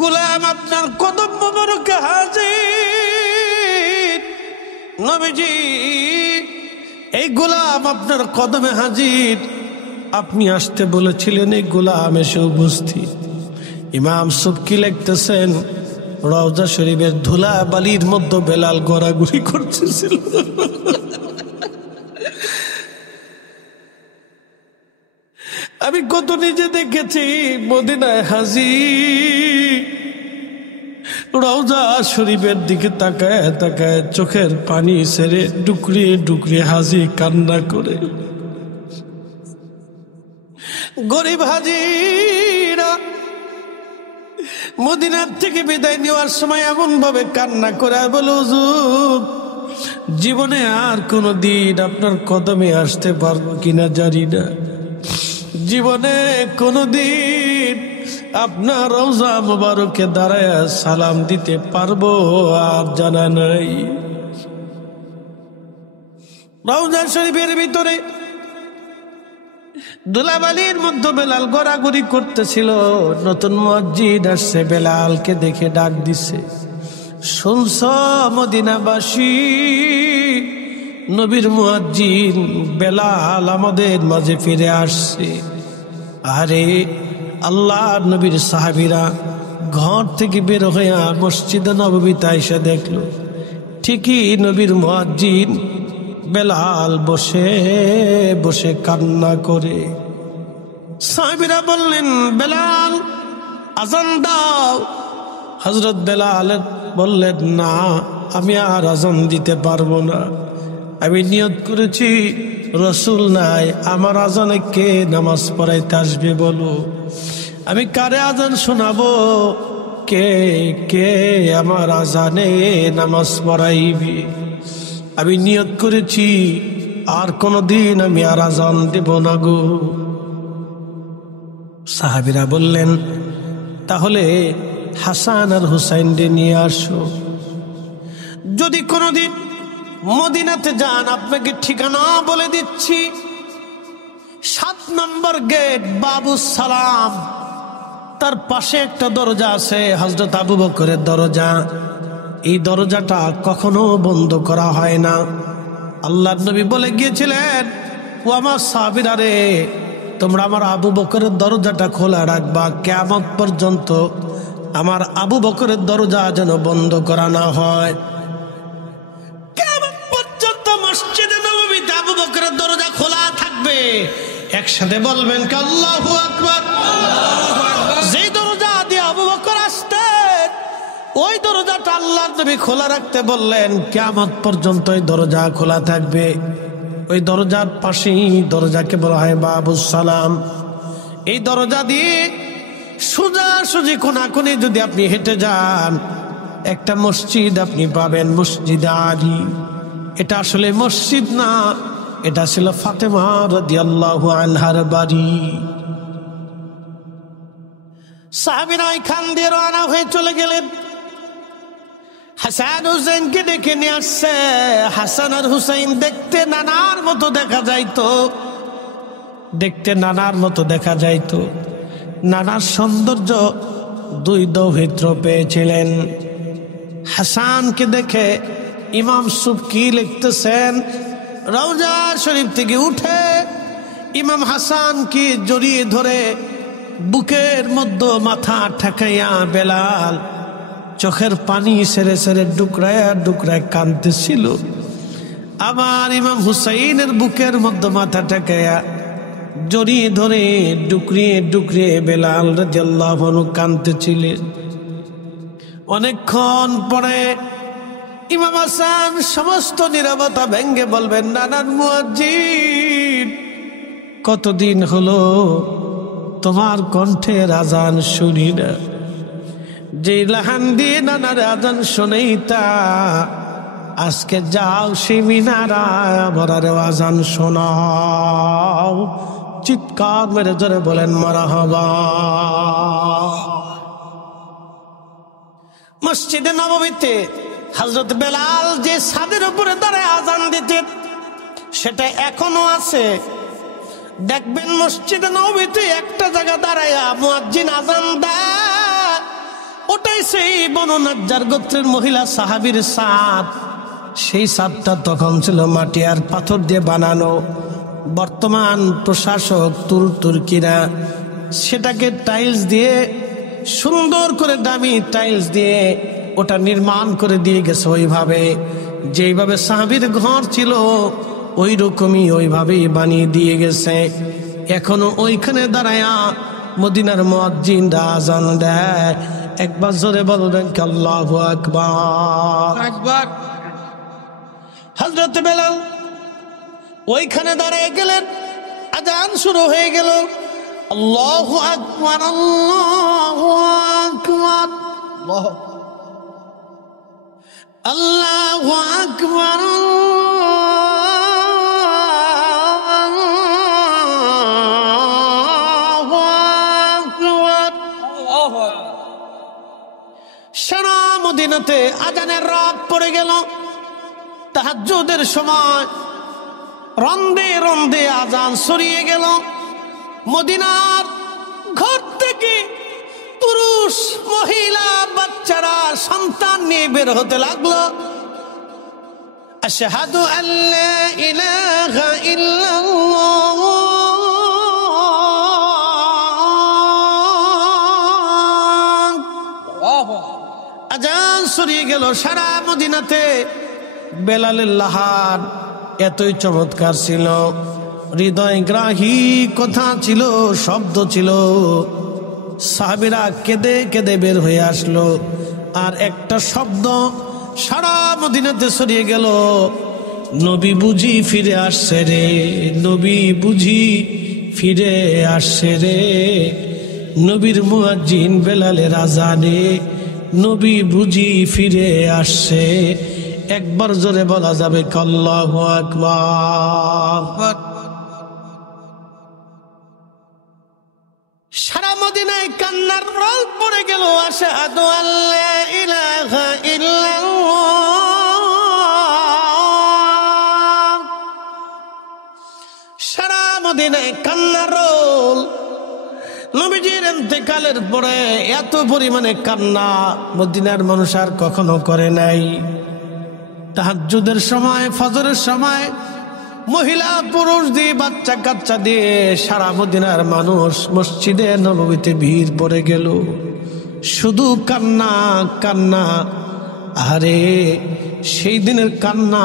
গোলাম আপনার কদম মোবারকে হাজির। নবীজি এই গোলাম আপনার কদমে হাজির, আপনি আসতে বলেছিলেন, এই গোলাম এসে উপস্থিত। ইমাম সুবকি লিখতেছেন, রওজা শরীফের ধুলা বালির মধ্যে বেলাল ঘোরাঘুরি করতেছিল। আমি কত নিজে দেখেছি মদিনায় হাজির, রওজা শরীফের দিকে তাকায় তাকায় চোখের পানি ছেড়ে ডুকরিয়ে ডুকরিয়ে হাজি কান্না করে। গরিব হাজিরা মদিনার থেকে বিদায় নেওয়ার সময় এমন ভাবে কান্না করে বলে, হুজুর জীবনে আর কোনো দিন আপনার কদমে আসতে পারবো কিনা জানি না, জীবনে কোনো দিন আপনার রওজা মুবারকে দাঁড়ায় সালাম দিতে পারবো আর জানা নাই। রওজা শরীফের ভিতরে ধুলাবালির মধ্যে বেলাল ঘোরাঘুরি করতেছিল। নতুন মুয়াজ্জিন আসছে, বেলালকে দেখে ডাক দিছে, শুনছ মদিনাবাসী, নবীর মুয়াজ্জিন বেলাল আমাদের মাঝে ফিরে আসছে। আরে আল্লাহর নবীর সাহাবীরা ঘর থেকে বের হইয়া মসজিদে নববীতে এসে দেখলো ঠিকই নবীর মুয়াজ্জিন বেলাল বসে বসে কান্না করে। সাহাবীরা বললেন, বেলাল আজান দাও। হযরত বেলাল বললেন, না আমি আর আজান দিতে পারবো না, আমি নিয়ত করেছি রাসূল নাই, আমার আজানে কে নামাজ পড়াইতে আসবে বলো, আমি কারে আজান শোনাবো, কে কে আমার আজানে নামাজ পড়াইবে। আমি নিয়ত করেছি আর কোনদিন আমি আর আজান দেব না গো। সাহাবীরা বললেন, তাহলে হাসান আর হুসাইনকে নিয়ে আসো, যদি কোনদিন মদিনাতে যান আপনাকে ঠিকানা বলে দিচ্ছি, 7 নম্বর গেট বাবু সালাম, তার পাশে একটা দরজা আছে হযরত আবু বকরের দরজা। এই দরজাটা কখনো বন্ধ করা হয় না। আল্লাহর নবী বলে গিয়েছিলেন, ও আমার সাহাবীরা রে, তোমরা আমার আবু বকরের দরজাটা খোলা রাখবা, কিয়ামত পর্যন্ত আমার আবু বকরের দরজা যেন বন্ধ করা না হয়। কিয়ামত পর্যন্ত মসজিদে নববীতে আবু বকরের দরজা খোলা থাকবে। একসাথে বলবেন কি আল্লাহু আকবার। যেই দরজা দিয়ে আবু বকর আসতেন ওই দরজাটা আল্লাহর নবী খোলা রাখতে বললেন, কিয়ামত পর্যন্ত ওই দরজা খোলা থাকবে। ওই দরজার পাশেই দরজাকে বলা হয় বাবুস সালাম। এই দরজা দিয়ে সোজাসুজি কোনাকুনি যদি আপনি হেঁটে যান, একটা মসজিদ আপনি পাবেন, মসজিদে আলী। এটা আসলে মসজিদ না, এটা ছিল ফাতেমা রাদিয়াল্লাহু আনহার বাড়ি। সাহাবীরা এখান দিয়ে রওনা হয়ে চলে গেলেন। হাসান হুসাইনকে ডেকে নিয়ে আসছে। হাসান আর হুসাইন দেখতে নানার মতো দেখা যাইতো, দেখতে নানার মতো দেখা যাইতো। নানার সৌন্দর্য দুই দৌহিত্র পেয়েছিলেন। হাসানকে দেখে ইমাম সুবকি লিখতেছেন, রওজা শরীফ থেকে উঠে ইমাম হাসানকে জড়িয়ে ধরে বুকের মধ্যে মাথা ঠেকাইয়া বেলাল চোখের পানি সেরে সেরে ডুকরায় ডুকরায় কাঁদতেছিল। আবার ইমাম হুসাইনের বুকের মধ্যে মাথা ঠেকাইয়া জড়িয়ে ধরে ডুকরিয়ে ডুকরিয়ে বেলাল রাদিয়াল্লাহু আনহু কাঁদতেছিলেন। অনেকক্ষণ পরে ইমাম হাসান সমস্ত নীরবতা ভেঙ্গে বলবেন, নানার মুয়াজ্জিন, কতদিন হলো তোমার কণ্ঠের আজান শুনি না। যে লাহান দিয়ে নানার আজান শোনেই তা, আজকে যাও সেই মিনারায় আমার আজান শোনাও। চিৎকার মেরে জোরে বলেন মারহাবা। মসজিদে নববীতে হযরত বেলাল যে ছাদের উপরে দাঁড়ায় আজান দিতেন, সেটা এখনো আছে। দেখবেন মসজিদে নববীতে একটা জায়গা দাঁড়ায় মুয়াজ্জিন আজান দেয়, ওটাই সেই বনু নাজ্জার গোত্রের মহিলা সাহাবীর ছাদ। সেই ছাদটা তখন ছিল মাটি আর পাথর দিয়ে বানানো। বর্তমান প্রশাসক তুর্কিরা সেটাকে টাইলস দিয়ে, সুন্দর করে দামি টাইলস দিয়ে ওটা নির্মাণ করে দিয়ে গেছে। ওইভাবে যেইভাবে সাহাবীর ঘর ছিল ওই রকমই ওইভাবেই বানিয়ে দিয়ে গেছে। এখনো ওইখানে দাঁড়ায়া মদিনার মুয়াজ্জিনরা আজান দেয়। একবার জোরে বলবেন কি আল্লাহু আকবার। আকবার। হযরত বেলাল ওইখানে দাঁড়িয়ে গেলেন, আজান শুরু হয়ে গেল। আল্লাহু আকবার, আল্লাহু আকবার, আল্লাহু আকবার, আল্লাহু আকবার। সারা মদিনাতে আজানের রাত পড়ে গেল। তাহাজ্জুদের সময় রন্দে রন্দে আজান ছড়িয়ে গেল। মদিনার ঘর থেকে পুরুষ, মহিলা, বাচ্চারা সন্তান নিয়ে বের হতে লাগলো। আশহাদু আল্লা ইলাহা ইল্লাল্লাহ, আজান ছড়িয়ে গেল সারা মদিনাতে। বেলালের লাহান এতই চমৎকার ছিল, হৃদয়গ্রাহী কথা ছিল, শব্দ ছিল। সাহাবীরা কেঁদে কেঁদে বের হয়ে আসলো। আর একটা শব্দ সারা মদিনাতে ছড়িয়ে গেল, নবী বুঝি ফিরে আসছে রে, নবী বুঝি ফিরে আসছে রে। নবীর মুয়াজ্জিন বেলালের আজানে নবী বুঝি ফিরে আসছে। একবার জোরে বলা যাবে আল্লাহু আকবার। সারা মদিনায় কান্নার রোল পড়ে গেল। আশহাদু আল্লা ইলাহা ইল্লাল্লাহ। সারা মদিনায় কান্নার রোল। নবীজির ইন্তেকালের পরে এত পরিমাণে কান্না মদিনার মানুষ আর কখনো করে নাই। তাহাজ্জুদের সময়, ফজরের সময় মহিলা পুরুষ দিয়ে, বাচ্চা কাচ্চা দিয়ে সারা মদিনার মানুষ মসজিদে নববীতে ভিড় পড়ে গেল। শুধু কান্না কান্না। আরে সেই দিনের কান্না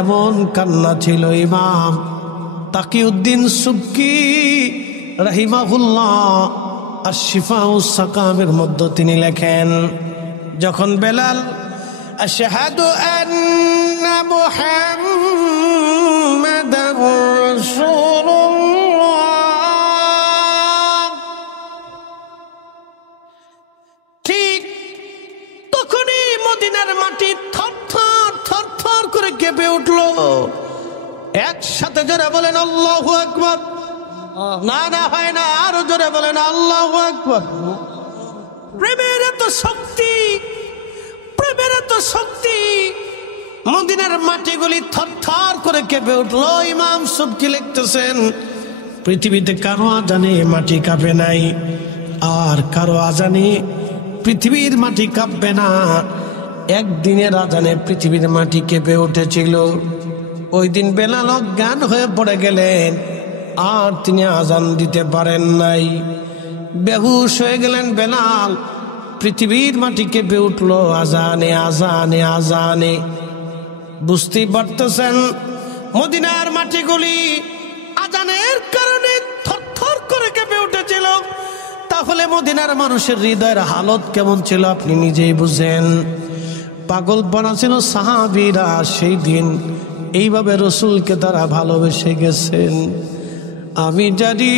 এমন কান্না ছিল, ইমাম তাকিউদ্দিন সুবকি রাহিমাহুল্লাহ আশ-শিফাউস সাকামের মধ্যে তিনি লেখেন, যখন বেলাল আশহাদু আন্না মুহাম্মাদার রাসূলুল্লাহ, ঠিক তখনই মদিনার মাটি থরথর থরথর করে কেঁপে উঠল। একসাথে জোরে বলেন আল্লাহু আকবার। না না হয় না, আরো জোরে বলেন আল্লাহু আকবার। প্রেমের এত শক্তি, প্রেমের এত শক্তি, মদিনার মাটিগুলি থরথর করে কেঁপে উঠল। ইমাম সুবকি লিখতেছেন, পৃথিবীতে কারো আজানে মাটি কাঁপে নাই, আর কারো আজানে পৃথিবীর মাটি কাঁপবে না। একদিনের আজানে পৃথিবীর মাটি কেঁপে উঠেছিল। ওই দিন বেলাল অজ্ঞান হয়ে পড়ে গেলেন, আর তিনি আজান দিতে পারেন নাই। বেহুশ হয়ে গেলেন বেলাল। পৃথিবীর মাটি কেঁপে উঠল আজানে আজানে আজানে। বুঝতেই পারতেছেন মদিনার মাটিগুলি আজানের কারণে থরথর করে কেঁপে উঠেছিল। তাহলে মদিনার মানুষের হৃদয়ের হালত কেমন ছিল আপনি নিজেই বুঝেন। পাগল বানাছিল সাহাবীরা সেই দিন এইভাবে রসুলকে তারা ভালোবেসে গেছেন। আমি জানি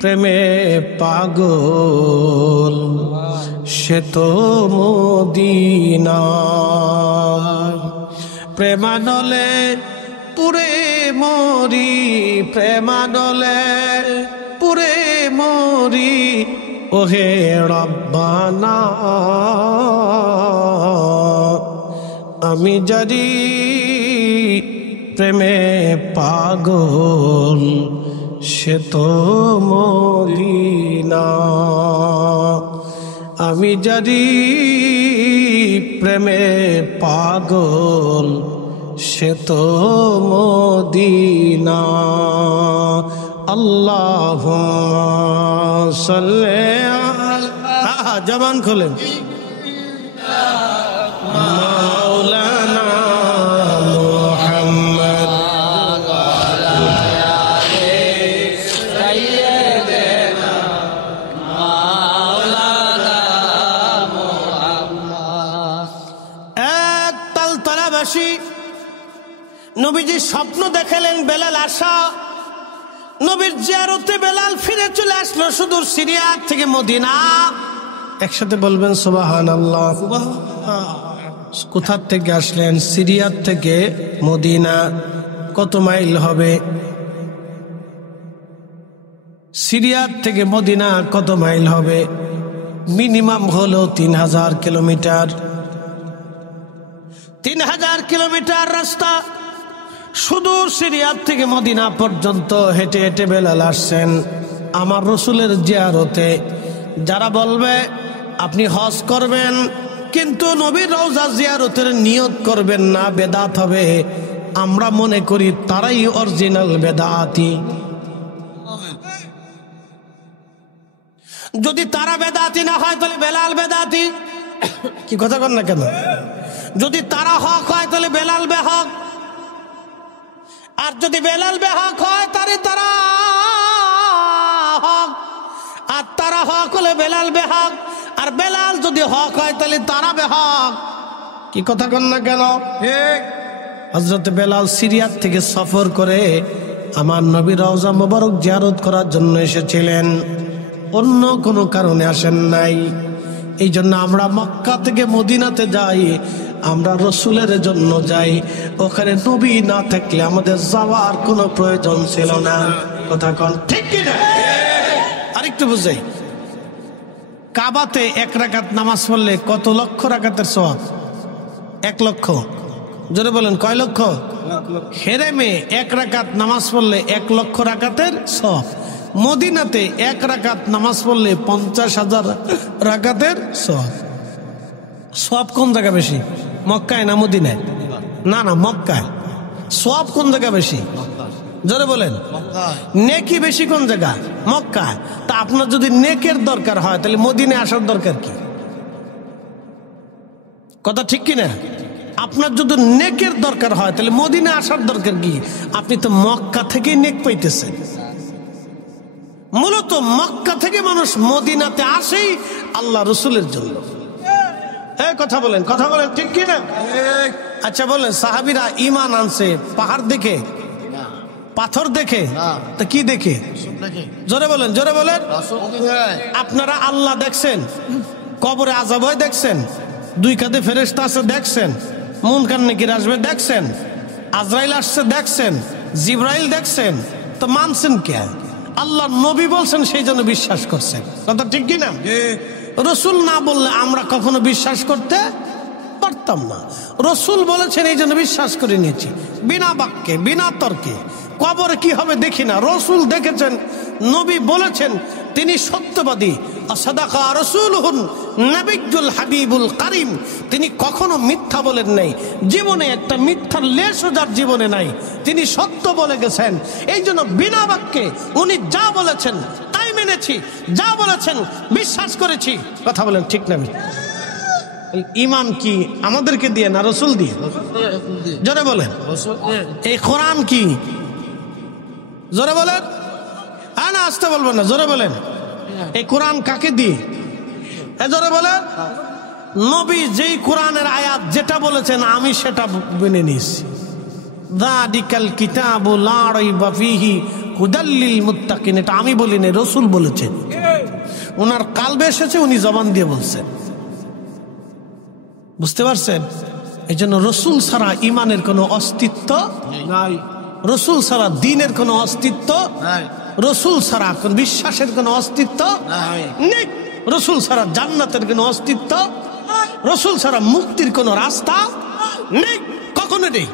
প্রেমে পাগল সে তো মদিনায়, প্রেমানলে পুরে মরি, প্রেমানলে পুরে মরি ওহে রব্বানা। আমি জানি প্রেমে পাগল সে তো মদিনা, আমি জানি প্রেমে পাগল সে তো মদিনা। আল্লাহুম্মা সাল্লি আলা, জবান খোলেন, মাওলানা মুহাম্মদ এক তালতলাবাসী নবীজি স্বপ্ন দেখালেন বেলাল আসা। নবীর জিয়ারতে বেলাল ফিরে চলে আসলো সুদূর সিরিয়া থেকে মদিনা। একসাথে বলবেন সুবহানাল্লাহ। কোথা থেকে আসলেন? সিরিয়া থেকে মদিনা। কত মাইল হবে? সিরিয়া থেকে মদিনা কত মাইল হবে? মিনিমাম হলো 3000 কিলোমিটার। 3000 কিলোমিটার রাস্তা সুদূর সিরিয়া থেকে মদিনা পর্যন্ত হেঁটে হেঁটে বেলাল আসছেন আমার রসুলের জিয়ারতে। যারা বলবে আপনি হজ করবেন কিন্তু নবীর রওজা জিয়ারতের নিয়ত করবেন না, বেদাত হবে, আমরা মনে করি তারাই অরিজিনাল বেদাতি। যদি তারা বেদাতি না হয় তাহলে বেলাল বেদাতি। কি কথা কন না কেন? যদি তারা হক হয় তাহলে বেলাল বেহক, আর যদি বেলাল বেহক হয় তাহলে তারা হক, আর তারা হক হলে বেলাল বেহক, আর বেলাল যদি হক হয় তাহলে তারা বেহক। কি কথা কন না কেন? হযরত বেলাল সিরিয়া থেকে সফর করে আমার নবী রওজা মোবারক জিয়ারত করার জন্য এসেছিলেন, অন্য কোনো কারণে আসেন নাই। এই জন্য আমরা মক্কা থেকে মদিনাতে যাই, আমরা রসুলের জন্য যাই। ওখানে নবী না থাকলে আমাদের যাওয়ার কোনো প্রয়োজন ছিল না। কথা কন ঠিক কিনা? আরেকটু বুঝাই, কাবাতে 1 রাকাত নামাজ পড়লে কত লক্ষ রাকাতের সওয়াব? 1 লক্ষ। জোরে বলেন, কয় লক্ষ? হেরেমে 1 রাকাত নামাজ পড়লে 1 লক্ষ রাকাতের সওয়াব। মদিনাতে 1 রাকাত নামাজ পড়লে 50,000 রাকাতের সওয়াব। সওয়াব কোন জায়গা বেশি, মক্কায় না মদিনায়? না না, মক্কায়। সওয়াব কোন জায়গা বেশি? জোরে বলেন। নেকি বেশি কোন জায়গা? মক্কায়। তা আপনার যদি নেকের দরকার হয় তাহলে মদিনায় আসার দরকার কি? কথা ঠিক কিনা? আপনার যদি নেকের দরকার হয় তাহলে মদিনায় আসার দরকার কি? আপনি তো মক্কা থেকেই নেক পাইতেছেন। মূলত মক্কা থেকে মানুষ মদিনাতে আসেই আল্লাহ রসুলের জন্য। কথা বলেন, কথা বলেন ঠিক কিনা? আচ্ছা বলেন, সাহাবীরা ঈমান আনছে পাহাড় দেখে, পাথর দেখে? তা কি দেখে? জোরে বলেন, জোরে বলেন। আপনারা আল্লাহ দেখছেন, কবরে আযাব হয় দেখছেন, 2 কাঁধে ফেরেশতা আছে দেখছেন, মুনকার নাকির আসবে দেখছেন, আজরাইল আসছে দেখছেন, জিবরাইল দেখছেন, তো মানছেন কে? আল্লাহ নবী বলছেন সেই জন্য বিশ্বাস করছেন। কথা ঠিক কিনা? রসুল না বললে আমরা কখনো বিশ্বাস করতে পারতাম না। রসুল বলেছেন এই জন্য বিশ্বাস করে নিয়েছি, বিনা বাক্যে, বিনা তর্কে। কবরে কি হবে দেখি না, রসুল দেখেছেন, নবী বলেছেন, তিনি সত্যবাদী। সাদাকা রাসূলুহুন নবিয়্যুল হাবিবুল কারীম। তিনি কখনো মিথ্যা বলেন নাই, জীবনে একটা মিথ্যার লেশও যার জীবনে নাই। তিনি সত্য বলে গেছেন, এই জন্য বিনা বাক্যে উনি যা বলেছেন তাই মেনেছি, যা বলেছেন বিশ্বাস করেছি। কথা বলেন ঠিক না? ঈমান কি আমাদেরকে দিয়ে না রসুল দিয়ে? জোরে বলেন। এই কোরআন কি? জোরে বলেন। না আসতে বলবেন না, জোরে বলেন। এই কোরআন কাকে দিয়ে? জোরে বলেন। নবী যেই কোরআনের আয়াত যেটা বলেছেন আমি সেটা মেনে নিয়েছি। যালিকাল কিতাবু লা রাইবা ফীহি হুদাল লিল মুত্তাকিন, এটা আমি বলিনি, রাসূল বলেছেন। ওনার কালবে এসেছে, উনি জবান দিয়ে বলছেন। বুঝতে পারছেন? এই জন্য রাসূল ছাড়া ইমানের কোনো অস্তিত্ব নাই, রাসূল ছাড়া দ্বীনের কোনো অস্তিত্ব নাই, রাসূল ছাড়া কোন বিশ্বাসের কোনো অস্তিত্ব নেই, রাসূল ছাড়া জান্নাতের কোনো অস্তিত্ব, রাসূল ছাড়া মুক্তির কোনো রাস্তা নেই, কখনো নেই।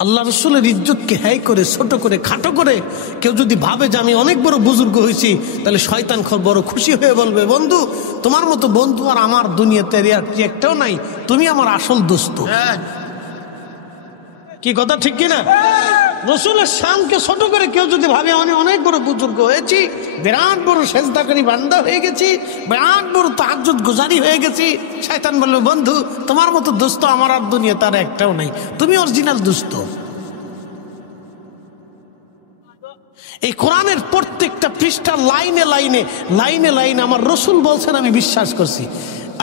আল্লাহ রসুলের ইজ্জতকে হ্যায় করে, ছোট করে, খাটো করে কেউ যদি ভাবে যে আমি অনেক বড় বুজুর্গ হয়েছি, তাহলে শয়তান বড় খুশি হয়ে বলবে, বন্ধু তোমার মতো বন্ধু আর আমার দুনিয়াতে একটাও নাই, তুমি আমার আসল দোস্ত। কি কথা ঠিক কিনা? রসুলের শানকে ছোট করে কেউ যদি ভাবে আমি অনেক বড় বুজুর্গ হয়েছি, বিরাট বড় সেজদাকারী বান্দা হয়ে গেছি, বিরাট বড় তাহাজ্জুদ গুজারি হয়ে গেছি, শয়তান বলবে, বন্ধু তোমার মতো দোস্ত আমার আর দুনিয়া তার একটাও নাই, তুমি অরিজিনাল দোস্ত। এই কোরআনের প্রত্যেকটা পৃষ্ঠা লাইনে লাইনে লাইনে লাইনে আমার রসুল বলছেন, আমি বিশ্বাস করছি।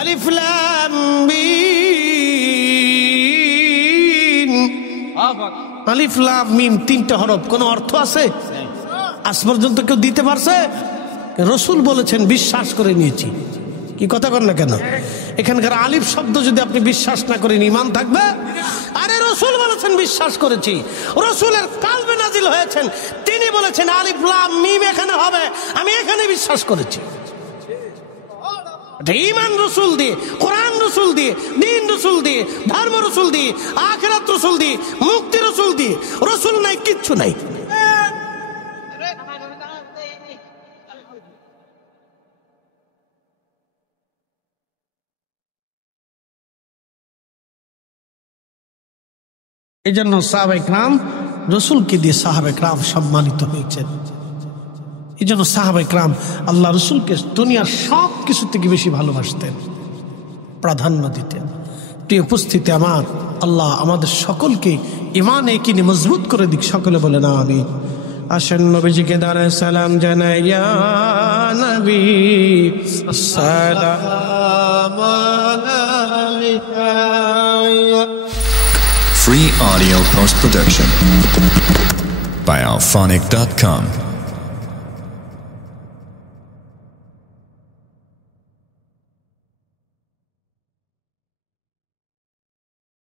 আলিফ লাম মিম, আলিফ লাম মিম তিনটা হরফ, কোন অর্থ আছে? আজ পর্যন্ত কেউ দিতে পারছে? রসুল বলেছেন, বিশ্বাস করে নিয়েছি। কি কথা কর না কেন? এখানকার আলিফ শব্দ যদি আপনি বিশ্বাস না করেন, ঈমান থাকবে? আরে রসুল বলেছেন বিশ্বাস করেছি, রসুলের কালবে নাজিল হয়েছেন, তিনি বলেছেন আলিফ লাম মিম এখানে হবে, আমি এখানে বিশ্বাস করেছি। ঈমান রসুল দিয়ে, কোরআন রসুল দিয়ে, দ্বীন রসুল দিয়ে, ধর্ম রসুল দিয়ে, আখিরাত রসুল দিয়ে, মুক্তি রসুল দিয়ে, রসুল নাই কিচ্ছু নাই। এই জন্য সাহাবায়ে কেরাম রসুলকে দিয়ে সাহাবায়ে কেরাম সম্মানিত হয়েছেন। এই জন্য সাহাবায়ে কেরাম আল্লাহ রসুলকে দুনিয়ার সব কিছু থেকে বেশি ভালোবাসতেন, প্রাধান্য দিতেন। প্রিয় উপস্থিতি আমার, আল্লাহ আমাদের সকলকে ঈমানে কিনে মজবুত করে দিক, সকলে বলে না আমিন। আসেন নবীজিকে দাঁড়ায় সালাম জানাই, ইয়া নবী সালাম আলাইকা। Free audio post-production by alphonic.com.